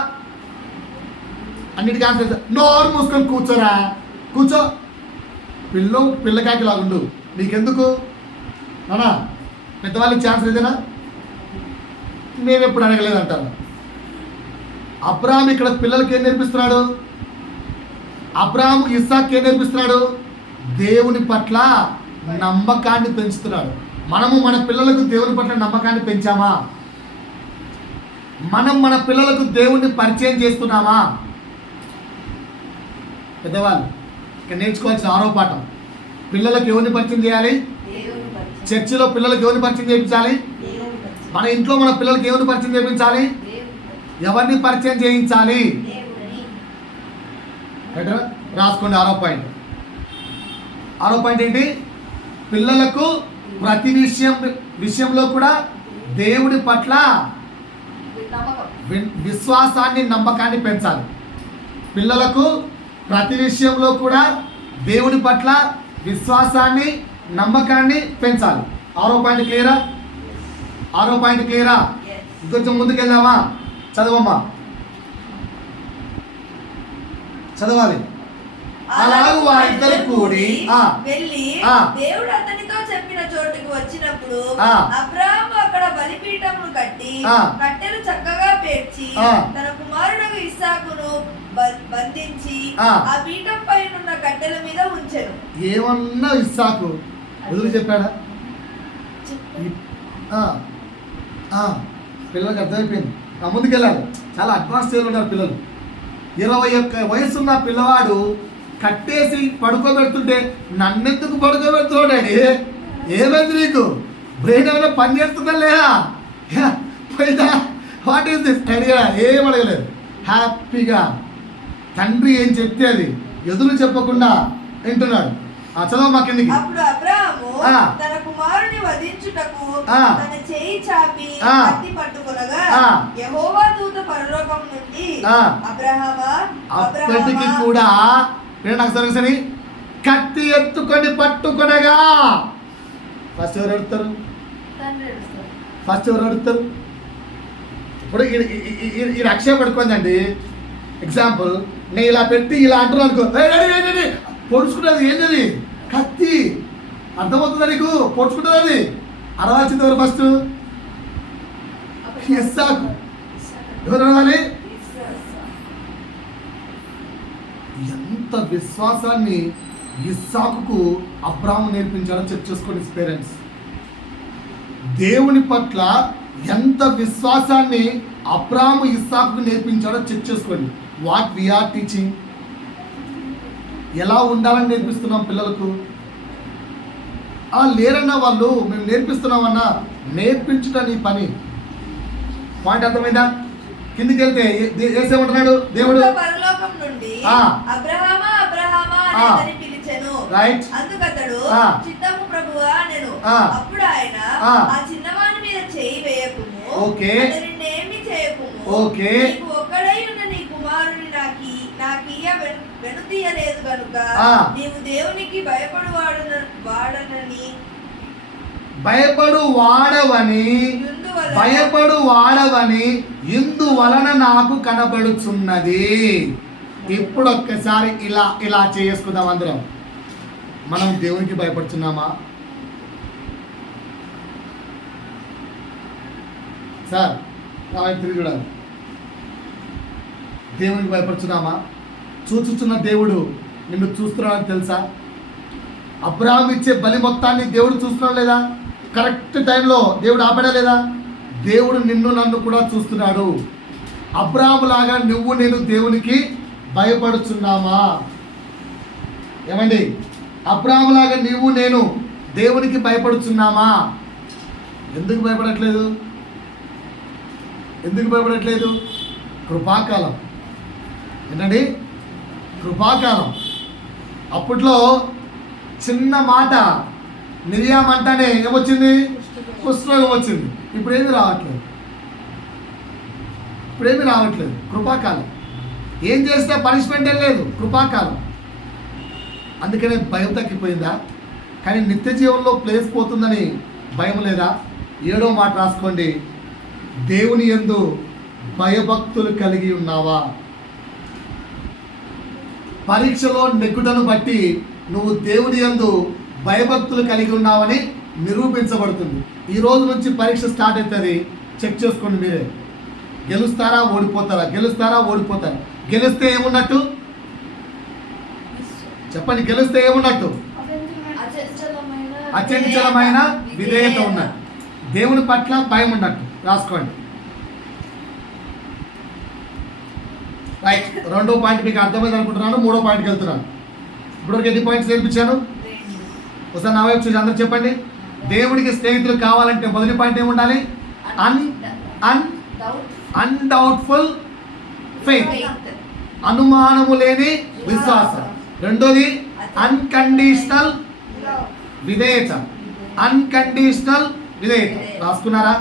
అన్నిటికీ ఆన్సర్. నోరు మూసుకొని కూర్చోరా, కూర్చో. పిల్లకాకి లాగుండు, నీకెందుకు నానా? పెద్దవాళ్ళకి ఛాన్స్ లేదేనా? మేము ఎప్పుడు అడగలేదంటారు. అబ్రాహాం ఇక్కడ పిల్లలకి ఏం నేర్పిస్తున్నాడు? అబ్రాహాం ఇస్సాక్కి ఏం నేర్పిస్తున్నాడు? దేవుని పట్ల నమ్మకాన్ని పెంచుతున్నాడు. మనము మన పిల్లలకు దేవుని పట్ల నమ్మకాన్ని పెంచామా? మనం మన పిల్లలకు దేవుణ్ణి పరిచయం చేస్తున్నామా? పెద్దవాళ్ళు ఇక్కడ నేర్చుకోవాల్సిన 6వ పాఠం. పిల్లలకు ఎవరిని పరిచయం చేయాలి? చర్చిలో పిల్లలకు ఎవరిని పరిచయం చేయించాలి? మన ఇంట్లో మన పిల్లలకి ఎవరిని పరిచయం చేయించాలి? ఎవరిని పరిచయం చేయించాలి? రాసుకోండి. 6వ పాయింట్ ఏంటి? పిల్లలకు ప్రతి విషయంలో కూడా దేవుడి పట్ల విశ్వాసాన్ని, నమ్మకాన్ని పెంచాలి. పిల్లలకు ప్రతి విషయంలో కూడా దేవుని పట్ల విశ్వాసాన్ని, నమ్మకాన్ని పెంచాలి. 6వ పాయింట్ క్లియరా? ఇంకొంచెం ముందుకెళ్దామా? చదవమ్మా, చదవాలి. అలాగూ వారిద్దరు కూడి వెళ్ళి దేవుడు అతనితో చెప్పిన చోటుకు వచ్చినప్పుడు అబ్రాహాము అక్కడ బలిపీఠమును కట్టి కట్టెలు చక్కగా పేర్చి తన కుమారుడు ఇస్సాకును బంధించి ఆ పీఠం పైన కట్టెల మీద ఉంచెను. ఏమన్నా ఇస్సాకు ఎదురు చెప్పాడా? పిల్లలకు అర్థమైపోయింది. ముందుకెళ్ళాలి. చాలా అడ్వాన్స్ స్టేజ్లో ఉన్నారు పిల్లలు. 21 వయసున్న పిల్లవాడు కట్టేసి పడుకోబెడుతుంటే నన్నెందుకు పడుకోబెడుతున్నాడు? ఏమైంది నీకు? బ్రెయిన్ ఏమైనా పని చేస్తుందా లేదా? పోయిందా? What is this? అడిగా ఏం అడగలేదు. హ్యాపీగా తండ్రి ఏం చెప్తే అది ఎదురు చెప్పకుండా వింటున్నాడు. చదవ మా కిందికి. అప్పుడు అబ్రాహాము తన కుమారుని వధించుటకు తన చేయి చాపి కత్తి పట్టుకొనగా యెహోవా దూత పరలోకం నుండి అబ్రాహామా, అప్పటికి కూడా నాకు సరే కత్తి ఎత్తుకొని పట్టుకొనగా ఫస్ట్ ఎవరు అడుగుతారు? ఇప్పుడు ఈ రక్ష పడుకోండి. ఎగ్జాంపుల్, నేను ఇలా పెట్టి ఇలా అంటున్నాను అనుకో, పొడుచుకుంటుంది. ఏంటది? కత్తి. అర్థమవుతుందా నీకు? పొడుచుకుంటుంది. అది అరవాల్సింది ఎవరు? ఫస్ట్ ఇస్సాకు. ఎవరు అరవాలి? ఎంత విశ్వాసాన్ని ఇస్సాకుకు అబ్రాహాము నేర్పించాడో చెక్ చేసుకోండి పేరెంట్స్. దేవుని పట్ల ఎంత విశ్వాసాన్ని అబ్రాహాము ఇస్సాకుకు నేర్పించాడో చెక్ చేసుకోండి. వాట్ వీఆర్ టీచింగ్, ఎలా ఉండాలని నేర్పిస్తున్నాం పిల్లలకు? లేరన్న వాళ్ళు మేము నేర్పిస్తున్నామన్నా నేర్పించుట నీ పని. పాయింట్ అర్థమైందా? కిందికి వెళ్తే ఏసేమంటున్నాడు దేవుడు? పరలోకం నుండి అబ్రహామా అబ్రహామా అని పిలిచెను. రైట్. అందుకతడు చిత్తము ప్రభువా నేను. అప్పుడు ఆయన ఆ చిన్నవాని మీద చేయి వేయకుము, ఓకే, నిన్నేమి చేయకుము, ఓకే, నీకు ఒక్కడై ఉన్న నీ కుమారుని నాకీయ వెనుతీయలేదు కనుక నీవు దేవునికి భయపడు వాడవని ఇందువలన నాకు కనబడుచున్నది. ఇప్పుడు ఒక్కసారి ఇలా చేసుకుందాం అందరం. మనం దేవునికి భయపడుతున్నామా? సార్ తిరిగి చూడాలి. దేవునికి భయపడుతున్నామా? చూచుచున్న దేవుడు నిన్ను చూస్తున్నాడని తెలుసా? అబ్రహాం ఇచ్చే బలి మొత్తాన్ని దేవుడు చూస్తున్నాడు లేదా? కరెక్ట్ టైంలో దేవుడు ఆపడా లేదా? దేవుడు నిన్ను నన్ను కూడా చూస్తున్నాడు. అబ్రహాము లాగా నువ్వు నేను దేవునికి భయపడుచున్నామా? ఏమండి, అబ్రహాము లాగా నువ్వు నేను దేవునికి భయపడుచున్నామా? ఎందుకు భయపడట్లేదు? కృపాకాలం. ఏంటండి? కృపాకాలం. అప్పట్లో చిన్న మాట మిరియాం అంటానే ఏమొచ్చింది? కుష్ఠరోగం వచ్చింది. ఇప్పుడేమీ రావట్లేదు. కృపాకాలం. ఏం చేస్తే పనిష్మెంట్ లేదు, కృపాకాలం. అందుకనే భయం తగ్గిపోయిందా? కానీ నిత్య జీవనంలో ప్లేస్ పోతుందని భయం లేదా? 7వ మాట రాసుకోండి. దేవుని యందు భయభక్తులు కలిగి ఉన్నావా? పరీక్షలో నెగ్గుటను బట్టి నువ్వు దేవుని యందు భయభక్తులు కలిగి ఉన్నావని నిరూపించబడుతుంది. ఈ రోజు నుంచి పరీక్ష స్టార్ట్ అవుతుంది. చెక్ చేసుకోండి మీరే. గెలుస్తారా ఓడిపోతారా? గెలిస్తే ఏమున్నట్టు చెప్పండి. గెలిస్తే ఏమున్నట్టు? అచంచలమైన విధేయత ఉన్నట్టు. దేవుని పట్ల భయం ఉన్నట్టు. రాసుకోండి. రైట్. 2వ పాయింట్ మీకు అర్థమైంది అనుకుంటున్నాను. 3వ పాయింట్కి వెళ్తున్నాను. ఇప్పటివరకు ఎన్ని పాయింట్స్ నేర్పించాను? ఒకసారి నా వైపు చూసి అందరూ చెప్పండి. దేవుడికి స్నేహితులు కావాలంటే మొదటి పాయింట్ ఏముండాలి? అన్డౌట్ఫుల్ ఫెయిత్, అనుమానము లేని విశ్వాసం. రెండోది అన్కండిషనల్ విధేయత. రాసుకున్నారా?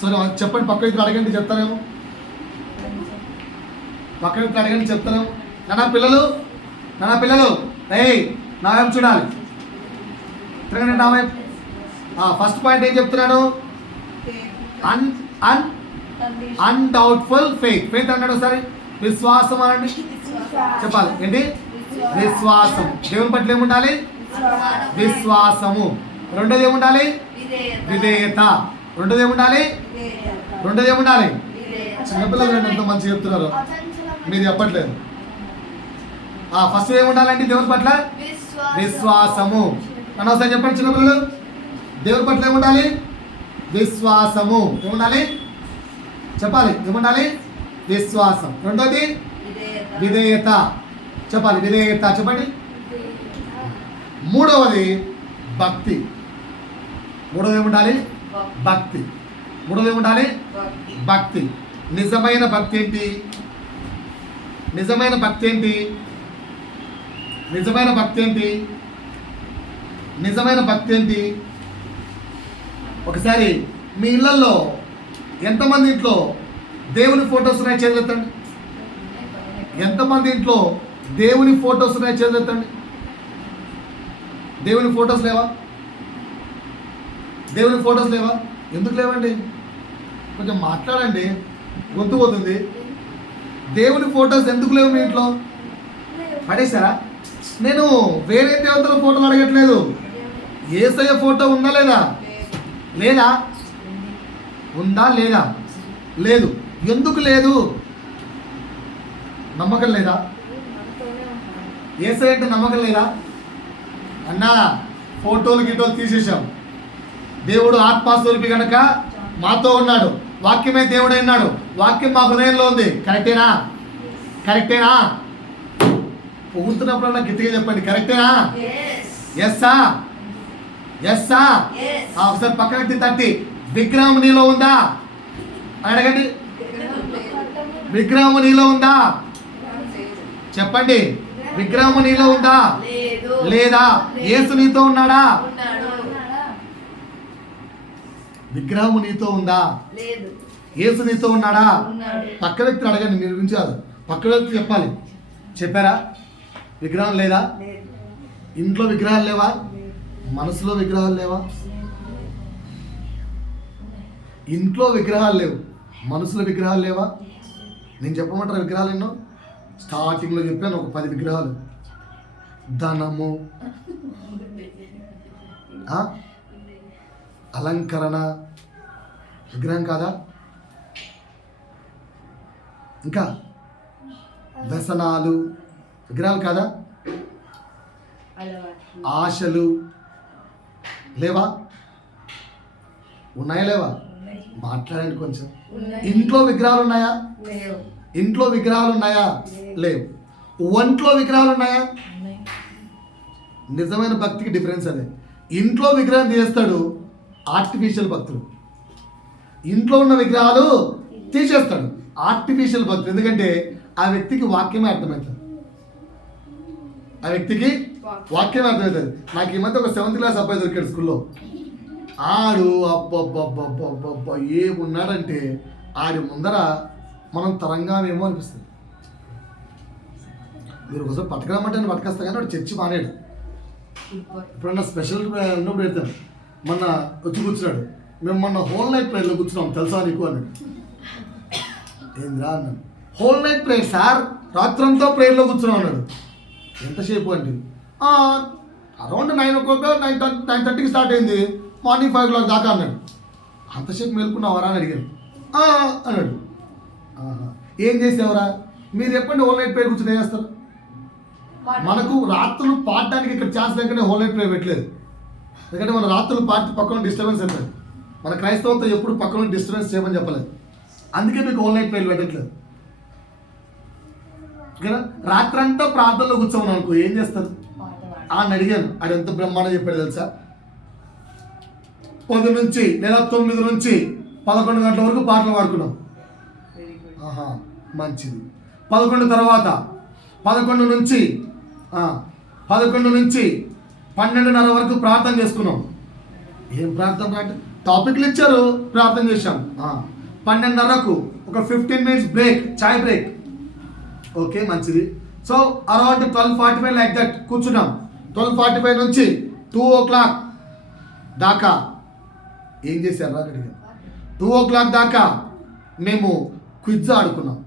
సరే చెప్పండి. పక్క వ్యక్తులు అడగండి, చెప్తారేమో. నాన్న పిల్లలు నా వైపు చూడాలి. తిరగండి నా వైపు. ఫస్ట్ పాయింట్ ఏం చెప్తున్నాను? అన్డౌట్ఫుల్ ఫెయిత్ అన్నాడు. ఒకసారి విశ్వాసం అనండి. చెప్పాలి. ఏంటి? విశ్వాసం. దేవుని పట్ల ఏముండాలి? విశ్వాసము. రెండోది ఏముండాలి? విధేయత. రెండోది ఏముండాలి? చిన్నపిల్లలు ఎంతో మంచి చెప్తున్నారు, మీరు చెప్పట్లేదు. ఫస్ట్ ఏముండాలండి దేవుని పట్ల? విశ్వాసము. నన్ను ఒకసారి చెప్పండి చిన్నపిల్లలు. దేవుని పట్ల ఏముండాలి? విశ్వాసము. ఏముండాలి? చెప్పాలి. ఏముండాలి? విశ్వాసం. రెండోది విధేయత. చెప్పాలి. విధేయత. చెప్పండి. మూడవది భక్తి. మూడవది ఏముండాలి? భక్తి. నిజమైన భక్తి ఏంటి? నిజమైన భక్తి ఏంటి? ఒకసారి మీ ఇళ్లలో ఎంతమంది ఇంట్లో దేవుని ఫొటోస్ ఉన్నాయి? చేతులెత్తండి. ఎంతమంది ఇంట్లో దేవుని ఫొటోస్ ఉన్నాయి? చేతులెత్తండి. దేవుని ఫొటోస్ లేవా? ఎందుకు లేవండి? కొంచెం మాట్లాడండి, గొంతు పోతుంది. దేవుని ఫొటోస్ ఎందుకు లేవు మీ ఇంట్లో? పడేశారా? నేను వేరే దేవతల ఫోటోలు అడగట్లేదు. యేసయ్య ఫోటో ఉందా లేదా? లేదు. ఎందుకు లేదు? నమ్మకం లేదా? యేసయ్య అంటే నమ్మకం లేదా? అన్నా ఫోటోలు గిటోలు తీసేసాం. దేవుడు ఆత్మస్వరూపి కనుక మాతో ఉన్నాడు. వాక్యమే దేవుడు అన్నాడు. వాక్యం మా హృదయంలో ఉంది. కరెక్టేనా? పొగుతున్నప్పుడన్నా గట్టిగా చెప్పండి. కరెక్టేనా? ఎస్సా ఎస్ Yes. ఒకసారి పక్కన పెట్టి తట్టి విగ్రహం నీలో ఉందా అడగండి. విగ్రహం నీలో ఉందా చెప్పండి. విగ్రహం నీలో ఉందా లేదు. లేదా? యేసు నీతో ఉన్నాడా? ఉన్నాడు. విగ్రహం నీతో ఉందా? లేదు. యేసు నీతో ఉన్నాడా? ఉన్నాడు. పక్క వ్యక్తిని అడగండి, మీ గురించి కాదు, పక్క వ్యక్తి చెప్పాలి. చెప్పారా? విగ్రహం లేదా? లేదు. ఇంట్లో విగ్రహాలు లేవా? మనసులో విగ్రహాలు లేవా? ఇంట్లో విగ్రహాలు లేవు, మనసులో విగ్రహాలు లేవా? నేను చెప్పమంటారా విగ్రహాలు ఎన్నో? స్టార్టింగ్లో చెప్పాను ఒక 10 విగ్రహాలు. ధనము, అలంకరణ విగ్రహం కాదా? ఇంకా వ్యసనాలు విగ్రహాలు కాదా? ఆశలు లేవా? ఉన్నాయా లేవా? మాట్లాడండి కొంచెం. ఇంట్లో విగ్రహాలు ఉన్నాయా? లేవు. ఇంట్లో విగ్రహాలు ఉన్నాయా? లేవు. ఒంట్లో విగ్రహాలు ఉన్నాయా? నిజమైన భక్తికి డిఫరెన్స్ అదే. ఇంట్లో విగ్రహం చేస్తాడు ఆర్టిఫిషియల్ భక్తుడు, ఇంట్లో ఉన్న విగ్రహాలు తీసేస్తాడు ఆర్టిఫిషియల్ భక్తుడు. ఎందుకంటే ఆ వ్యక్తికి వాక్యమే అర్థమవుతుంది, ఆ వ్యక్తికి వాక్యమే అర్థమవుతుంది. నాకు ఈ మధ్య ఒక 7th క్లాస్ అబ్బాయి దొరికాడు స్కూల్లో. ఆడు అబ్బబ్బబ్బబ్బబ్బ ఏమున్నాడంటే ఆడి ముందర మనం తరంగామేమో అనిపిస్తుంది. మీరు ఒకసారి పట్టుకురమ్మంటే నేను పట్టుకొస్తా, కానీ వాడు చర్చి మానేడు. ఇప్పుడన్నా స్పెషల్ ఉన్నప్పుడు పెడతాను. మొన్న వచ్చి కూర్చున్నాడు, మేము మొన్న హోల్ నైట్ ప్రేయర్లో కూర్చున్నాం తెలుసా నీకు అన్నాడు. ఏంద్రా అన్నాడు. హోల్ నైట్ ప్రేయర్ సార్, రాత్రంతా ప్రేయర్లో కూర్చున్నాం అన్నాడు. ఎంతసేపు అంటే అరౌండ్ 9 o'clock 9:30కి స్టార్ట్ అయింది, మార్నింగ్ 5 o'clock దాకా అన్నాడు. అంతసేపు మేల్కున్నావరా అని అడిగాను. అన్నాడు. ఏం చేసావురా? మీరు చెప్పండి, హోల్ నైట్ ప్రేయర్ కూర్చొని ఏం చేస్తారు? మనకు రాత్రులు పాడడానికి ఇక్కడ ఛాన్స్ లేకనే హోల్ నైట్ ప్రేయర్ పెట్టలేదు. ఎందుకంటే మన రాత్రులు పాడితే పక్కన డిస్టర్బెన్స్ అవుతుంది. మన క్రైస్తవంతో ఎప్పుడు పక్కన డిస్టర్బెన్స్ చేయమని చెప్పలేదు. అందుకే మీకు హోల్ నైట్ ప్రేయర్ పెట్టట్లేదు. ఓకేనా? రాత్రంతా ప్రార్థనలో కూర్చోమని అనుకో, ఏం చేస్తారు? అని అడిగాను. అది ఎంత బ్రహ్మాండం చెప్పాడు తెలుసా? 10 నుంచి లేదా 9 నుంచి 11 గంటల వరకు పాటలు పాడుకున్నాం. మంచిది. 11 తర్వాత 11 నుంచి 12:30 వరకు ప్రార్థన చేసుకున్నాం. ఏం ప్రార్థన అంటే టాపిక్లు ఇచ్చారు, ప్రార్థన చేశాం. 12:30కు ఒక 15 minutes బ్రేక్, చాయ్ బ్రేక్. ఓకే, మంచిది. సో అరౌండ్ 12:45 లైక్ దట్ కూర్చున్నాం. 12:45 నుంచి 2 o'clock దాకా ఏం చేశారు అడిగా. 2 o'clock దాకా మేము క్విజ్ ఆడుకున్నాం.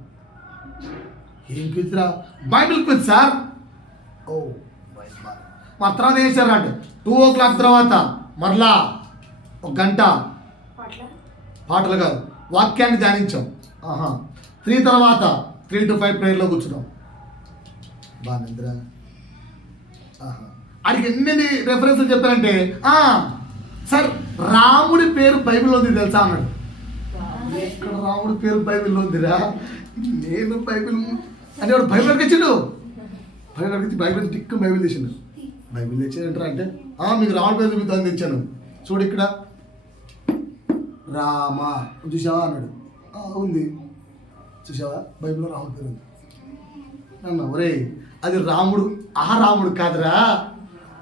ఏం క్విజ్ రా? Bible quiz sir. ఓ మా తర్వాత ఏం చేశారు అంటే 2 o'clock తర్వాత మరలా 1 గంట పాటలు కాదు, వాక్యాన్ని ధ్యానించాం. 3 తర్వాత 3 to 5 ప్రేయర్లో కూర్చున్నాం. బానేంద్ర అడిగి ఎన్ని రెఫరెన్స్లు చెప్పారంటే, సార్ రాముడి పేరు బైబిల్లో ఉంది తెలుసా అన్నాడు. ఎక్కడ రాముడి పేరు బైబిల్లో ఉందిరా? నేను బైబిల్ అంటే వాడు బైబిల్ ఎక్కించాడు. బైబిల్ టిక్కు బైబిల్ తెచ్చిండు. బైబిల్ తెచ్చాడంటారా అంటే మీకు రాముడి పేరు మీకు అందించాను చూడు ఇక్కడ రామ చూసావా అన్నాడు. ఉంది చూసావా బైబిల్లో రాముడి పేరు ఉంది అన్న. ఒరే అది రాముడు, రాముడు కాదురా,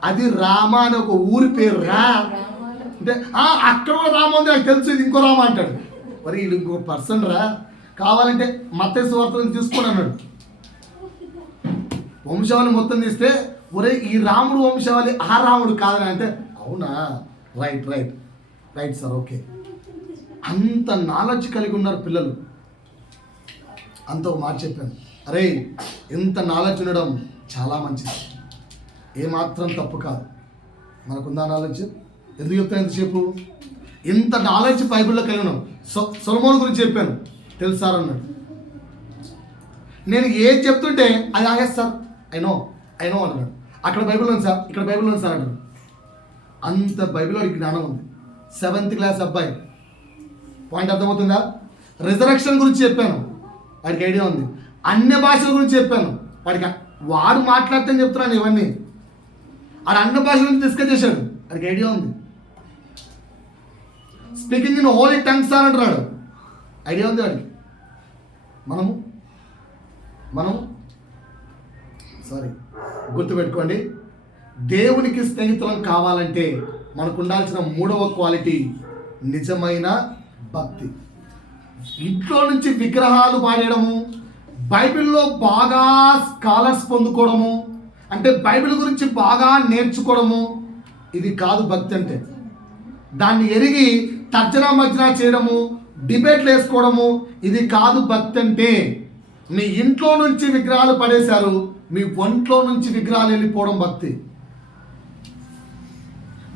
అది రామ అని ఒక ఊరి పేరు రా అంటే అక్కడ కూడా రామ ఉంది నాకు తెలుసు, ఇది ఇంకో రామ అంటాడు. మరి ఇది ఇంకో పర్సన్ రా, కావాలంటే మత్తయి సువార్తను తీసుకోండి అన్నాడు. వంశావళి మొత్తం తీస్తే ఒరే ఈ రాముడు వంశావళి రాముడు కాదని అంటే అవునా, right right right sir, okay. అంత నాలెడ్జ్ కలిగి ఉన్నారు పిల్లలు. అంత ఒక మాట చెప్పాను, అరే ఇంత నాలెడ్జ్ ఉండడం చాలా మంచిది, ఏమాత్రం తప్పు కాదు. మనకుందా నాలెడ్జ్? ఎందుకు చెప్తాను ఎంతసేపు? ఇంత నాలెడ్జ్ బైబిల్లో కలిగి ఉన్నాం. సొలొమోను గురించి చెప్పాను తెలుసా అన్నాడు. నేను ఏది చెప్తుంటే అది ఎస్ సార్ ఐ నో అంటున్నాడు. అక్కడ బైబిల్లో ఉంది సార్, ఇక్కడ బైబిల్లో ఉంది సార్ అంటాడు. అంత బైబిల్లో జ్ఞానం ఉంది. 7th క్లాస్ అబ్బాయి. పాయింట్ అర్థమవుతుందా? రిజరక్షన్ గురించి చెప్పాను, వాడికి ఐడియా ఉంది. అన్య భాషల గురించి చెప్పాను, వాడికి వాడు మాట్లాడితే చెప్తున్నాను ఇవన్నీ. వాడు అన్ని భాషల గురించి డిస్కస్ చేశాడు. అది ఐడియా ఉంది. స్పీకింగ్ ఇన్ హోలీ టంగ్స్ అని అంటున్నాడు, ఐడియా ఉంది వాడికి. మనము సారీ గుర్తుపెట్టుకోండి, దేవునికి స్నేహితులం కావాలంటే మనకు ఉండాల్సిన 3వ క్వాలిటీ నిజమైన భక్తి. ఇంట్లో నుంచి విగ్రహాలు పాడేయడము, బైబిల్లో బాగా స్కాలర్స్ పొందుకోవడము, అంటే బైబిల్ గురించి బాగా నేర్చుకోవడము, ఇది కాదు భక్తి అంటే. దాన్ని ఎరిగి తర్జనా మర్జనా చేయడము, డిబేట్లు వేసుకోవడము, ఇది కాదు భక్తి అంటే. మీ ఇంట్లో నుంచి విగ్రహాలు పడేశారు, మీ ఒంట్లో నుంచి విగ్రహాలు వెళ్ళిపోవడం భక్తి.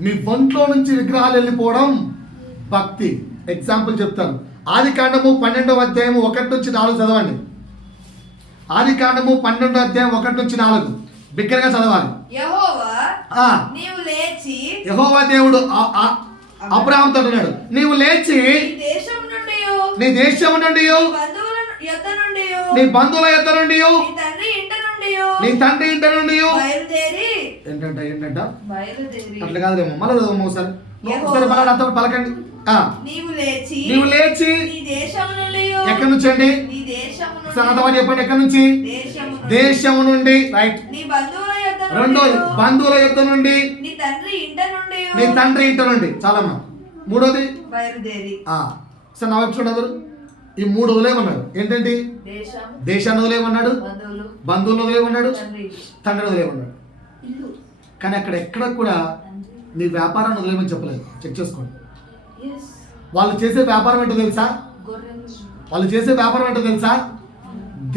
మీ ఒంట్లో నుంచి విగ్రహాలు వెళ్ళిపోవడం భక్తి. ఎగ్జాంపుల్ చెప్తాను. ఆదికాండము 12వ అధ్యాయం 1 నుంచి 4 చదవండి. ఆదికాండము 12వ అధ్యాయం 1 నుంచి 4 బిగ్గరగా చదవాలి. యెహోవా దేవుడు అబ్రాహాముతో అన్నాడు, నీవు లేచి నీ దేశం నుండి నీ బంధువుల యొద్ద నుండి నీ తండ్రి ఇంట నుండి ఏంటంట అట్లా కాదులేమో, మళ్ళీ ఒకసారి పలకండి. నీవు లేచి ఎక్కడి నుంచి అండి? చెప్పండి, ఎక్కడి నుంచి? దేశము నుండి. రైట్. రెండోది బంధువుల యొద్ద నుండి నీ తండ్రి ఇంట నుండి. చాలమ్మా. మూడోది సార్ నా వైపు చూడదు. ఈ 3 వదిలేమన్నాడు. ఏంటండి? దేశాన్ని వదిలేమన్నాడు, బంధువులు వదిలేమన్నాడు, తండ్రిని వదిలేమన్నాడు. కానీ అక్కడ ఎక్కడ కూడా నీ వ్యాపారాన్ని వదిలేమని చెప్పలేదు. చెక్ చేసుకోండి. వాళ్ళు చేసే వ్యాపారం ఏంటో తెలుసా?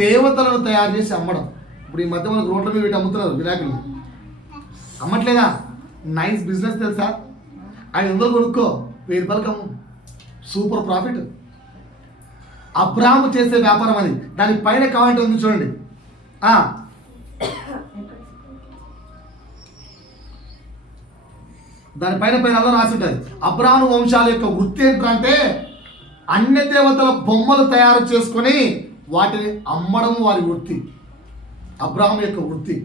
దేవతలను తయారు చేసి అమ్మడం. ఇప్పుడు ఈ మధ్య మనకు రోడ్ల మీద పెట్టి అమ్ముతున్నారు వినాయకులు. అమ్మట్లేదా? నైస్ బిజినెస్ తెలుసా? 500 కొనుక్కో, 1000 రూపాయలకి అమ్ము, సూపర్ ప్రాఫిట్. అబ్రాహాము చేసే వ్యాపారం అది. దాని పైన కామెంట్ ఉంది చూడండి. దానిపైన అలా రాసి ఉంటుంది. అబ్రాహాము వంశాల యొక్క వృత్తి ఏంటంటే అన్య దేవతల బొమ్మలు తయారు చేసుకొని వాటిని అమ్మడం వారి వృత్తి. అబ్రాహాము యొక్క వృత్తి.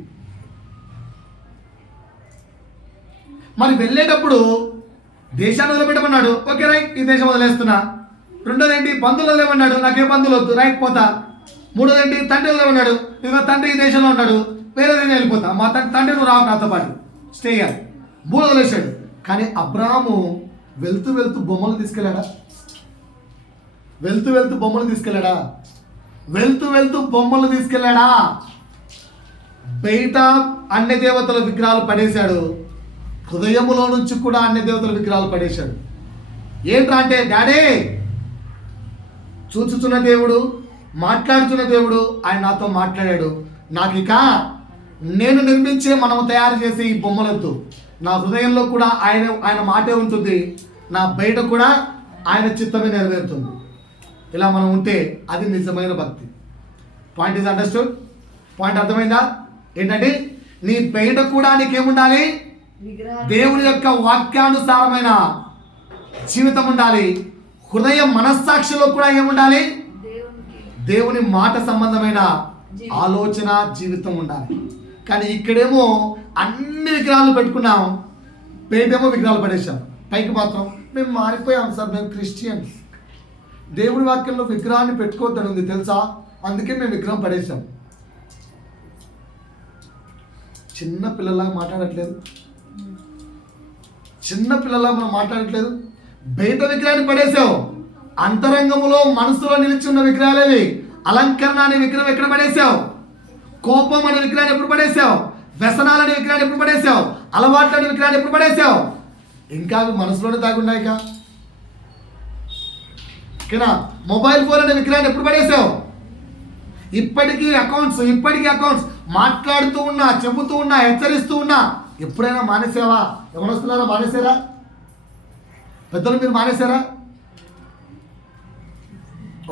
మరి వెళ్ళేటప్పుడు దేశాన్ని వదిలిపెట్టమన్నాడు. ఓకే రైట్, ఈ దేశం వదిలేస్తున్నా. రెండోది ఏంటి? బంధువులు వదిలేమన్నాడు. నాకే బంధువులు వద్దు, రైట్ పోతా. మూడోది ఏంటి? తండ్రి వదిలేమన్నాడు. ఇదిగో తండ్రి ఈ దేశంలో ఉన్నాడు, వేరే దేశం వెళ్ళిపోతా. మా తండ్రి నువ్వు రావు నాతో పాటు, స్టే అయ్యాలి. 3 వదిలేశాడు. కానీ అబ్రాహాము వెళ్తూ బొమ్మలు తీసుకెళ్ళాడా? బొమ్మలు తీసుకెళ్ళాడా? బయట అన్య దేవతల విగ్రహాలు పడేశాడు, హృదయములో నుంచి కూడా అన్య దేవతల విగ్రహాలు పడేశాడు. ఏంట్రా అంటే, డాడీ చూచుచున్న దేవుడు, మాట్లాడుతున్న దేవుడు, ఆయన నాతో మాట్లాడాడు. నాకు ఇక నేను నిర్మించే, మనము తయారు చేసే ఈ బొమ్మలతో నా హృదయంలో కూడా ఆయన మాటే ఉంటుంది, నా బయట కూడా ఆయన చిత్తమే నెరవేరుతుంది. ఇలా మనం ఉంటే అది నిజమైన భక్తి. Point is understood? పాయింట్ అర్థమైందా? ఏంటంటే నీ బయట కూడా నీకేముండాలి? దేవుని యొక్క వాక్యానుసారమైన జీవితం ఉండాలి. హృదయ మనస్సాక్షిలో కూడా ఏముండాలి? దేవుని మాట సంబంధమైన ఆలోచన జీవితం ఉండాలి. కానీ ఇక్కడేమో అన్ని విగ్రహాలు పెట్టుకున్నాం, బయటేమో విగ్రహాలు పడేసాం, పైకి మాత్రం మేము మారిపోయాం సార్, మేము క్రిస్టియన్స్. దేవుడి వాక్యంలో విగ్రహాన్ని పెట్టుకోవద్దని ఉంది తెలుసా, అందుకే మేము విగ్రహం పడేసాం. చిన్న పిల్లలాగా మాట్లాడట్లేదు, మనం మాట్లాడట్లేదు. బయట విగ్రహాన్ని పడేసావు, అంతరంగములో మనసులో నిలిచి ఉన్న విగ్రహాలేవి. అలంకరణ అనే విగ్రహం ఎక్కడ పడేసావు? కోపం అనే విగ్రహాన్ని ఎప్పుడు పడేసావు? వ్యసనాలనే విగ్రహాన్ని ఎప్పుడు పడేసావు? అలవాట్లు అనే విగ్రహాన్ని ఎప్పుడు పడేసావు? ఇంకా అవి మనసులోనే దాగున్నాయి. మొబైల్ ఫోన్ అనే విగ్రహాన్ని ఎప్పుడు పడేసావు? ఇప్పటికీ అకౌంట్స్ మాట్లాడుతూ ఉన్నా, చెబుతూ ఉన్నా, హెచ్చరిస్తూ ఉన్నా. ఎప్పుడైనా మానేసావా? ఎవరొస్తున్నారా? మానేసారా? పెద్దలు మీరు మానేశారా?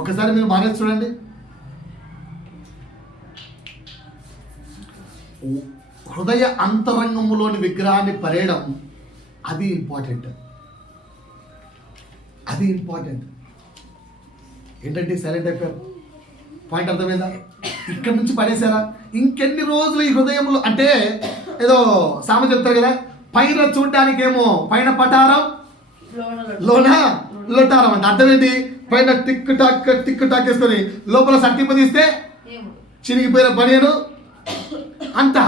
ఒకసారి మీరు మానేసి చూడండి. హృదయ అంతరంగములోని విగ్రహాన్ని పరేయడం అది ఇంపార్టెంట్. ఏంటంటే సైలెంట్ అయిపోయారు. పాయింట్ అర్థమైందా? ఇక్కడి నుంచి పడేశారా? ఇంకెన్ని రోజులు ఈ హృదయంలో, అంటే ఏదో సామెత చెప్తారు కదా, పైన చూడ్డానికేమో పైన పటారం లోన లోన లొటారం అంటే అర్థం ఏంటి? పైన టిక్ టాక్ వేసుకొని లోపల సట్టింప తీస్తే ఏమో. చిరిగిపోయిన బనియను అంతా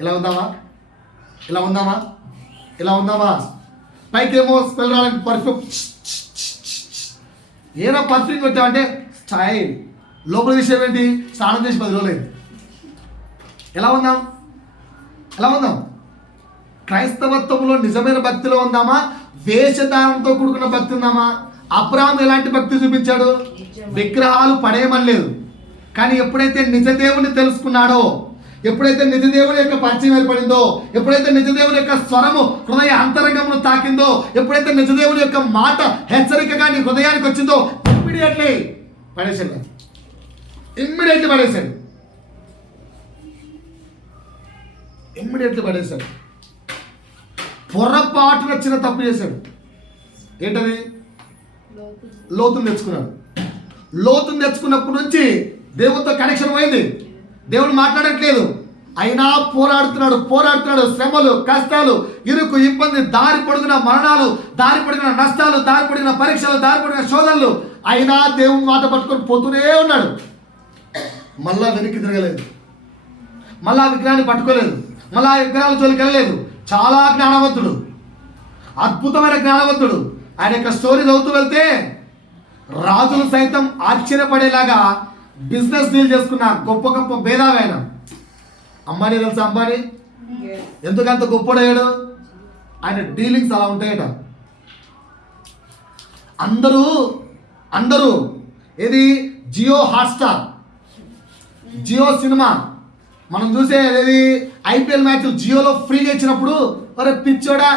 ఇలా ఉందామా? ఇలా ఉందామా? ఇలా ఉందామా? పైకేమో స్మెల్ రావడానికి పర్ఫ్యూమ్, ఏదో పర్ఫ్యూమ్ కొట్టామంటే స్టైల్. లోపల విషయం ఏంటి? స్నానం చేసి 10 రోజులైంది. ఎలా ఉందాం? ఎలా ఉందాం? క్రైస్తవత్వంలో నిజమైన భక్తిలో ఉందామా? వేషధారణతో కూడుకున్న భక్తి ఉందామా? అబ్రాహాం ఎలాంటి భక్తి చూపించాడు? విగ్రహాలు పడేయమనలేదు, కానీ ఎప్పుడైతే నిజ దేవుని తెలుసుకున్నాడో, ఎప్పుడైతే నిజ దేవుని యొక్క పరిచయం ఏర్పడిందో, ఎప్పుడైతే నిజ దేవుని యొక్క స్వరము హృదయ అంతరంగమును తాకిందో, ఎప్పుడైతే నిజ దేవుని యొక్క మాట హెచ్చరికగా నీ హృదయానికి వచ్చిందో, ఇమ్మీడియట్లీ పడేసాడు. ఇమ్మీడియట్లీ పడేశాడు. పొరపాటున చిన్న తప్పు చేశాడు. ఏంటది? లోతుని తెచ్చుకున్నాడు. లోతుని తెచ్చుకున్నప్పటి నుంచి దేవునితో కనెక్షన్ పోయింది. దేవుడు మాట్లాడట్లేదు, అయినా పోరాడుతున్నాడు. శ్రమలు, కష్టాలు, ఇరుకు, ఇబ్బంది, దారి పొడుగున మరణాలు, దారి పొడిగిన నష్టాలు, దారి పొడిగిన పరీక్షలు, దారి పొడిగిన శోధనలు, అయినా దేవుని మాట పట్టుకొని పోతూనే ఉన్నాడు. మళ్ళా వెనక్కి తిరగలేదు, మళ్ళా విగ్రహాన్ని పట్టుకోలేదు, మళ్ళా విగ్రహాల జోలికి వెళ్ళలేదు. చాలా జ్ఞానవంతుడు, అద్భుతమైన జ్ఞానవంతుడు. ఆయన యొక్క స్టోరీ చదువుతూ వెళ్తే రాజులు సైతం ఆశ్చర్యపడేలాగా బిజినెస్ డీల్ చేసుకున్న గొప్ప భేదాగాయన. అంబానీ తెలుసా? అంబానీ ఎందుకంత గొప్పడయ్యాడు? ఆయన డీలింగ్స్ అలా ఉంటాయట. అందరూ ఏది జియో హాట్స్టార్, జియో సినిమా మనం చూసే ఏది ఐపీఎల్ మ్యాచ్లు జియోలో ఫ్రీగా ఇచ్చినప్పుడు, ఒరే పిచ్చోడా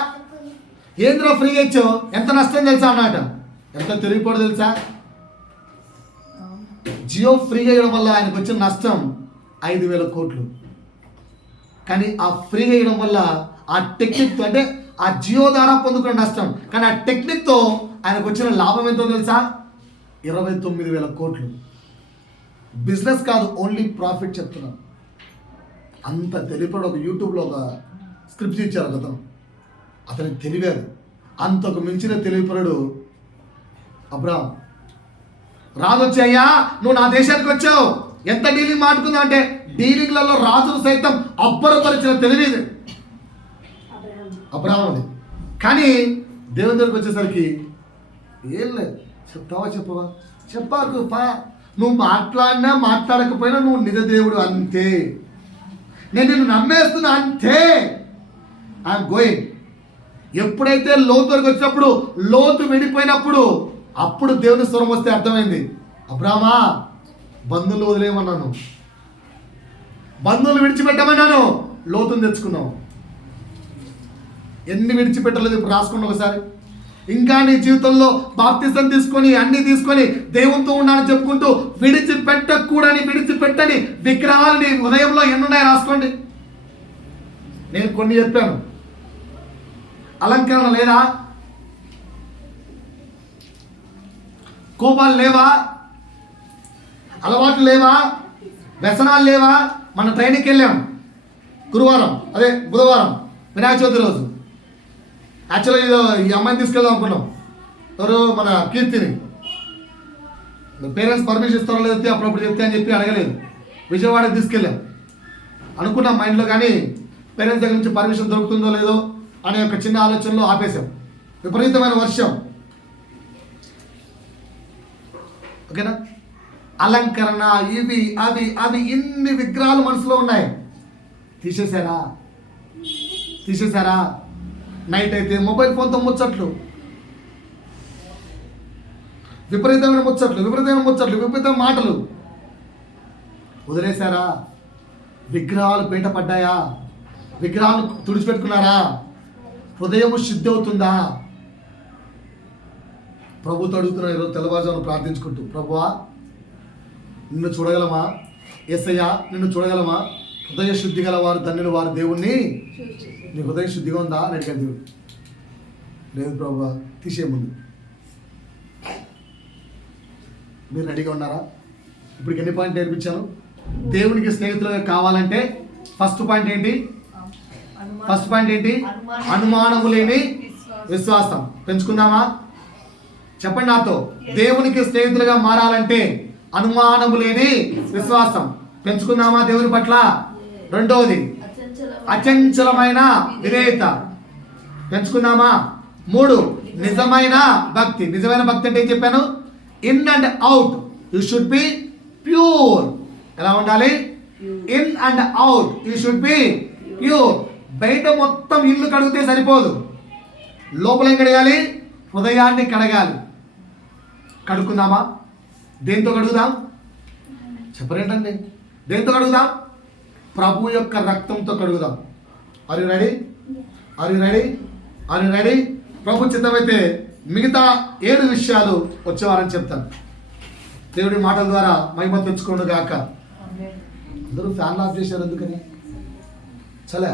ఏంద్రో ఫ్రీగా ఇచ్చావు, ఎంత నష్టం తెలుసా అన్నమాట. ఎంత తిరిగిపోవడం తెలుసా? జియో ఫ్రీగా ఇవ్వడం వల్ల ఆయనకు వచ్చిన నష్టం 5,000 కోట్లు. కానీ ఆ ఫ్రీగా ఇవ్వడం వల్ల ఆ టెక్నిక్తో, అంటే ఆ జియో ద్వారా పొందుకున్న నష్టం, కానీ ఆ టెక్నిక్తో ఆయనకు వచ్చిన లాభం ఎంతో తెలుసా? 29,000 కోట్లు. బిజినెస్ కాదు, ఓన్లీ ప్రాఫిట్ చెప్తున్నాం. అంత తెలియపడు. ఒక యూట్యూబ్లో ఒక స్క్రిప్ట్ ఇచ్చారు అతనికి తెలియదు. అంతకు మించిన తెలియపరుడు అబ్రాహాం. రాజు అయ్యా నువ్వు నా దేశానికి వచ్చావు, ఎంత డీలింగ్ మాట్లాడుకుందా అంటే డీలింగ్లలో రాజును సైతం అబ్బరపరిచిన తెలివి అబ్రాహాం అది. కానీ దేవుని దగ్గరికి వచ్చేసరికి ఏం లేదు. చెప్పవా? చెప్పాకు పా. నువ్వు మాట్లాడినా మాట్లాడకపోయినా నువ్వు నిజ దేవుడు అంతే. నేను నిన్ను నమ్మేస్తున్నా అంతే. I'm going. ఎప్పుడైతే లోతు వరకు వచ్చినప్పుడు, లోతు విడిపోయినప్పుడు, అప్పుడు దేవుని స్వరం వస్తే అర్థమైంది. అబ్రామా బంధువులు వదిలేయమన్నాను, బంధువులు విడిచిపెట్టమన్నాను, లోతుని తెచ్చుకున్నావు. ఎన్ని విడిచిపెట్టలేదు ఇప్పుడు రాసుకున్నావు ఒకసారి. ఇంకా నీ జీవితంలో బాప్తిజం తీసుకొని అన్ని తీసుకొని దేవునితో ఉన్నానని చెప్పుకుంటూ విడిచిపెట్టని విగ్రహాలు నీ ఉదయంలో ఎన్నున్నాయో రాసుకోండి. నేను కొన్ని చెప్పాను. అలంకరణ లేదా? కోపాలు లేవా? అలవాట్లు లేవా? వ్యసనాలు లేవా? మన ట్రైనింగ్కి వెళ్ళాం బుధవారం వినాయక చవితి రోజు. యాక్చువల్గా ఈ అమ్మాయిని తీసుకెళ్దాం అనుకున్నాం. ఎవరు? మన కీర్తిని. పేరెంట్స్ పర్మిషన్ ఇస్తారో లేదో అప్పుడప్పుడు చెప్తే అని చెప్పి అడగలేదు. విజయవాడకి తీసుకెళ్ళాం అనుకున్నాం మైండ్లో, కానీ పేరెంట్స్ దగ్గర నుంచి పర్మిషన్ దొరుకుతుందో లేదో అనే ఒక చిన్న ఆలోచనలో ఆపేశాం. విపరీతమైన వర్షం. ఓకేనా? అలంకరణ, ఇవి అవి అవి ఇన్ని విగ్రహాలు మనసులో ఉన్నాయి. తీసేశారా? నైట్ అయితే మొబైల్ ఫోన్తో ముచ్చట్లు, విపరీతమైన విపరీతమైన మాటలు వదిలేశారా? విగ్రహాలు బయటపడ్డాయా? విగ్రహాలు తుడిచిపెట్టుకున్నారా? హృదయము శుద్ధి అవుతుందా? ప్రభుతో అడుగుతున్నా ఈరోజు తెల్లవారుజామున ప్రార్థించుకుంటూ, ప్రభువా నిన్ను చూడగలమా? యేసయ్యా నిన్ను చూడగలమా? హృదయ శుద్ధి గల వారు ధన్యులు వారు దేవుణ్ణి. నీ హృదయ శుద్ధిగా ఉందా అని అడిగాడు దేవుడు. లేదు ప్రభువా, తీసే ముందు. మీరు రెడీగా ఉన్నారా? ఇప్పటికి ఎన్ని పాయింట్ నేర్పించాను? దేవునికి స్నేహితులుగా కావాలంటే ఫస్ట్ పాయింట్ ఏంటి? ఫస్ట్ పాయింట్ ఏంటి? అనుమానము లేని విశ్వాసం. పెంచుకుందామా? చెప్పండి నాతో. దేవునికి స్నేహితులుగా మారాలంటే అనుమానము లేని విశ్వాసం పెంచుకుందామా దేవుని పట్ల? రెండవది అచంచలమైన విధేయత పెంచుకుందామా? 3 నిజమైన భక్తి. నిజమైన భక్తి అంటే ఏం చెప్పాను? In and out you should be pure. ఎలా ఉండాలి? In and out you should be pure. బయట మొత్తం ఇల్లు కడిగితే సరిపోదు, లోపల ఏం కడగాలి? హృదయాన్ని కడగాలి. కడుక్కుందామా? దేంతో కడుగుదాం? చెప్పరేంటండి? దేంతో కడుగుదాం? ప్రభు యొక్క రక్తంతో కడుగుదాం. Are you ready? Are you ready? Are you ready? ప్రభు చిత్తమైతే మిగతా 7 విషయాలు వచ్చేవారని చెప్తాను. దేవుడి మాటల ద్వారా మహిమ తెచ్చుకోండు గాక. అందరూ ఫ్యాన్లు ఆఫ్ చేశారు ఎందుకని? చలే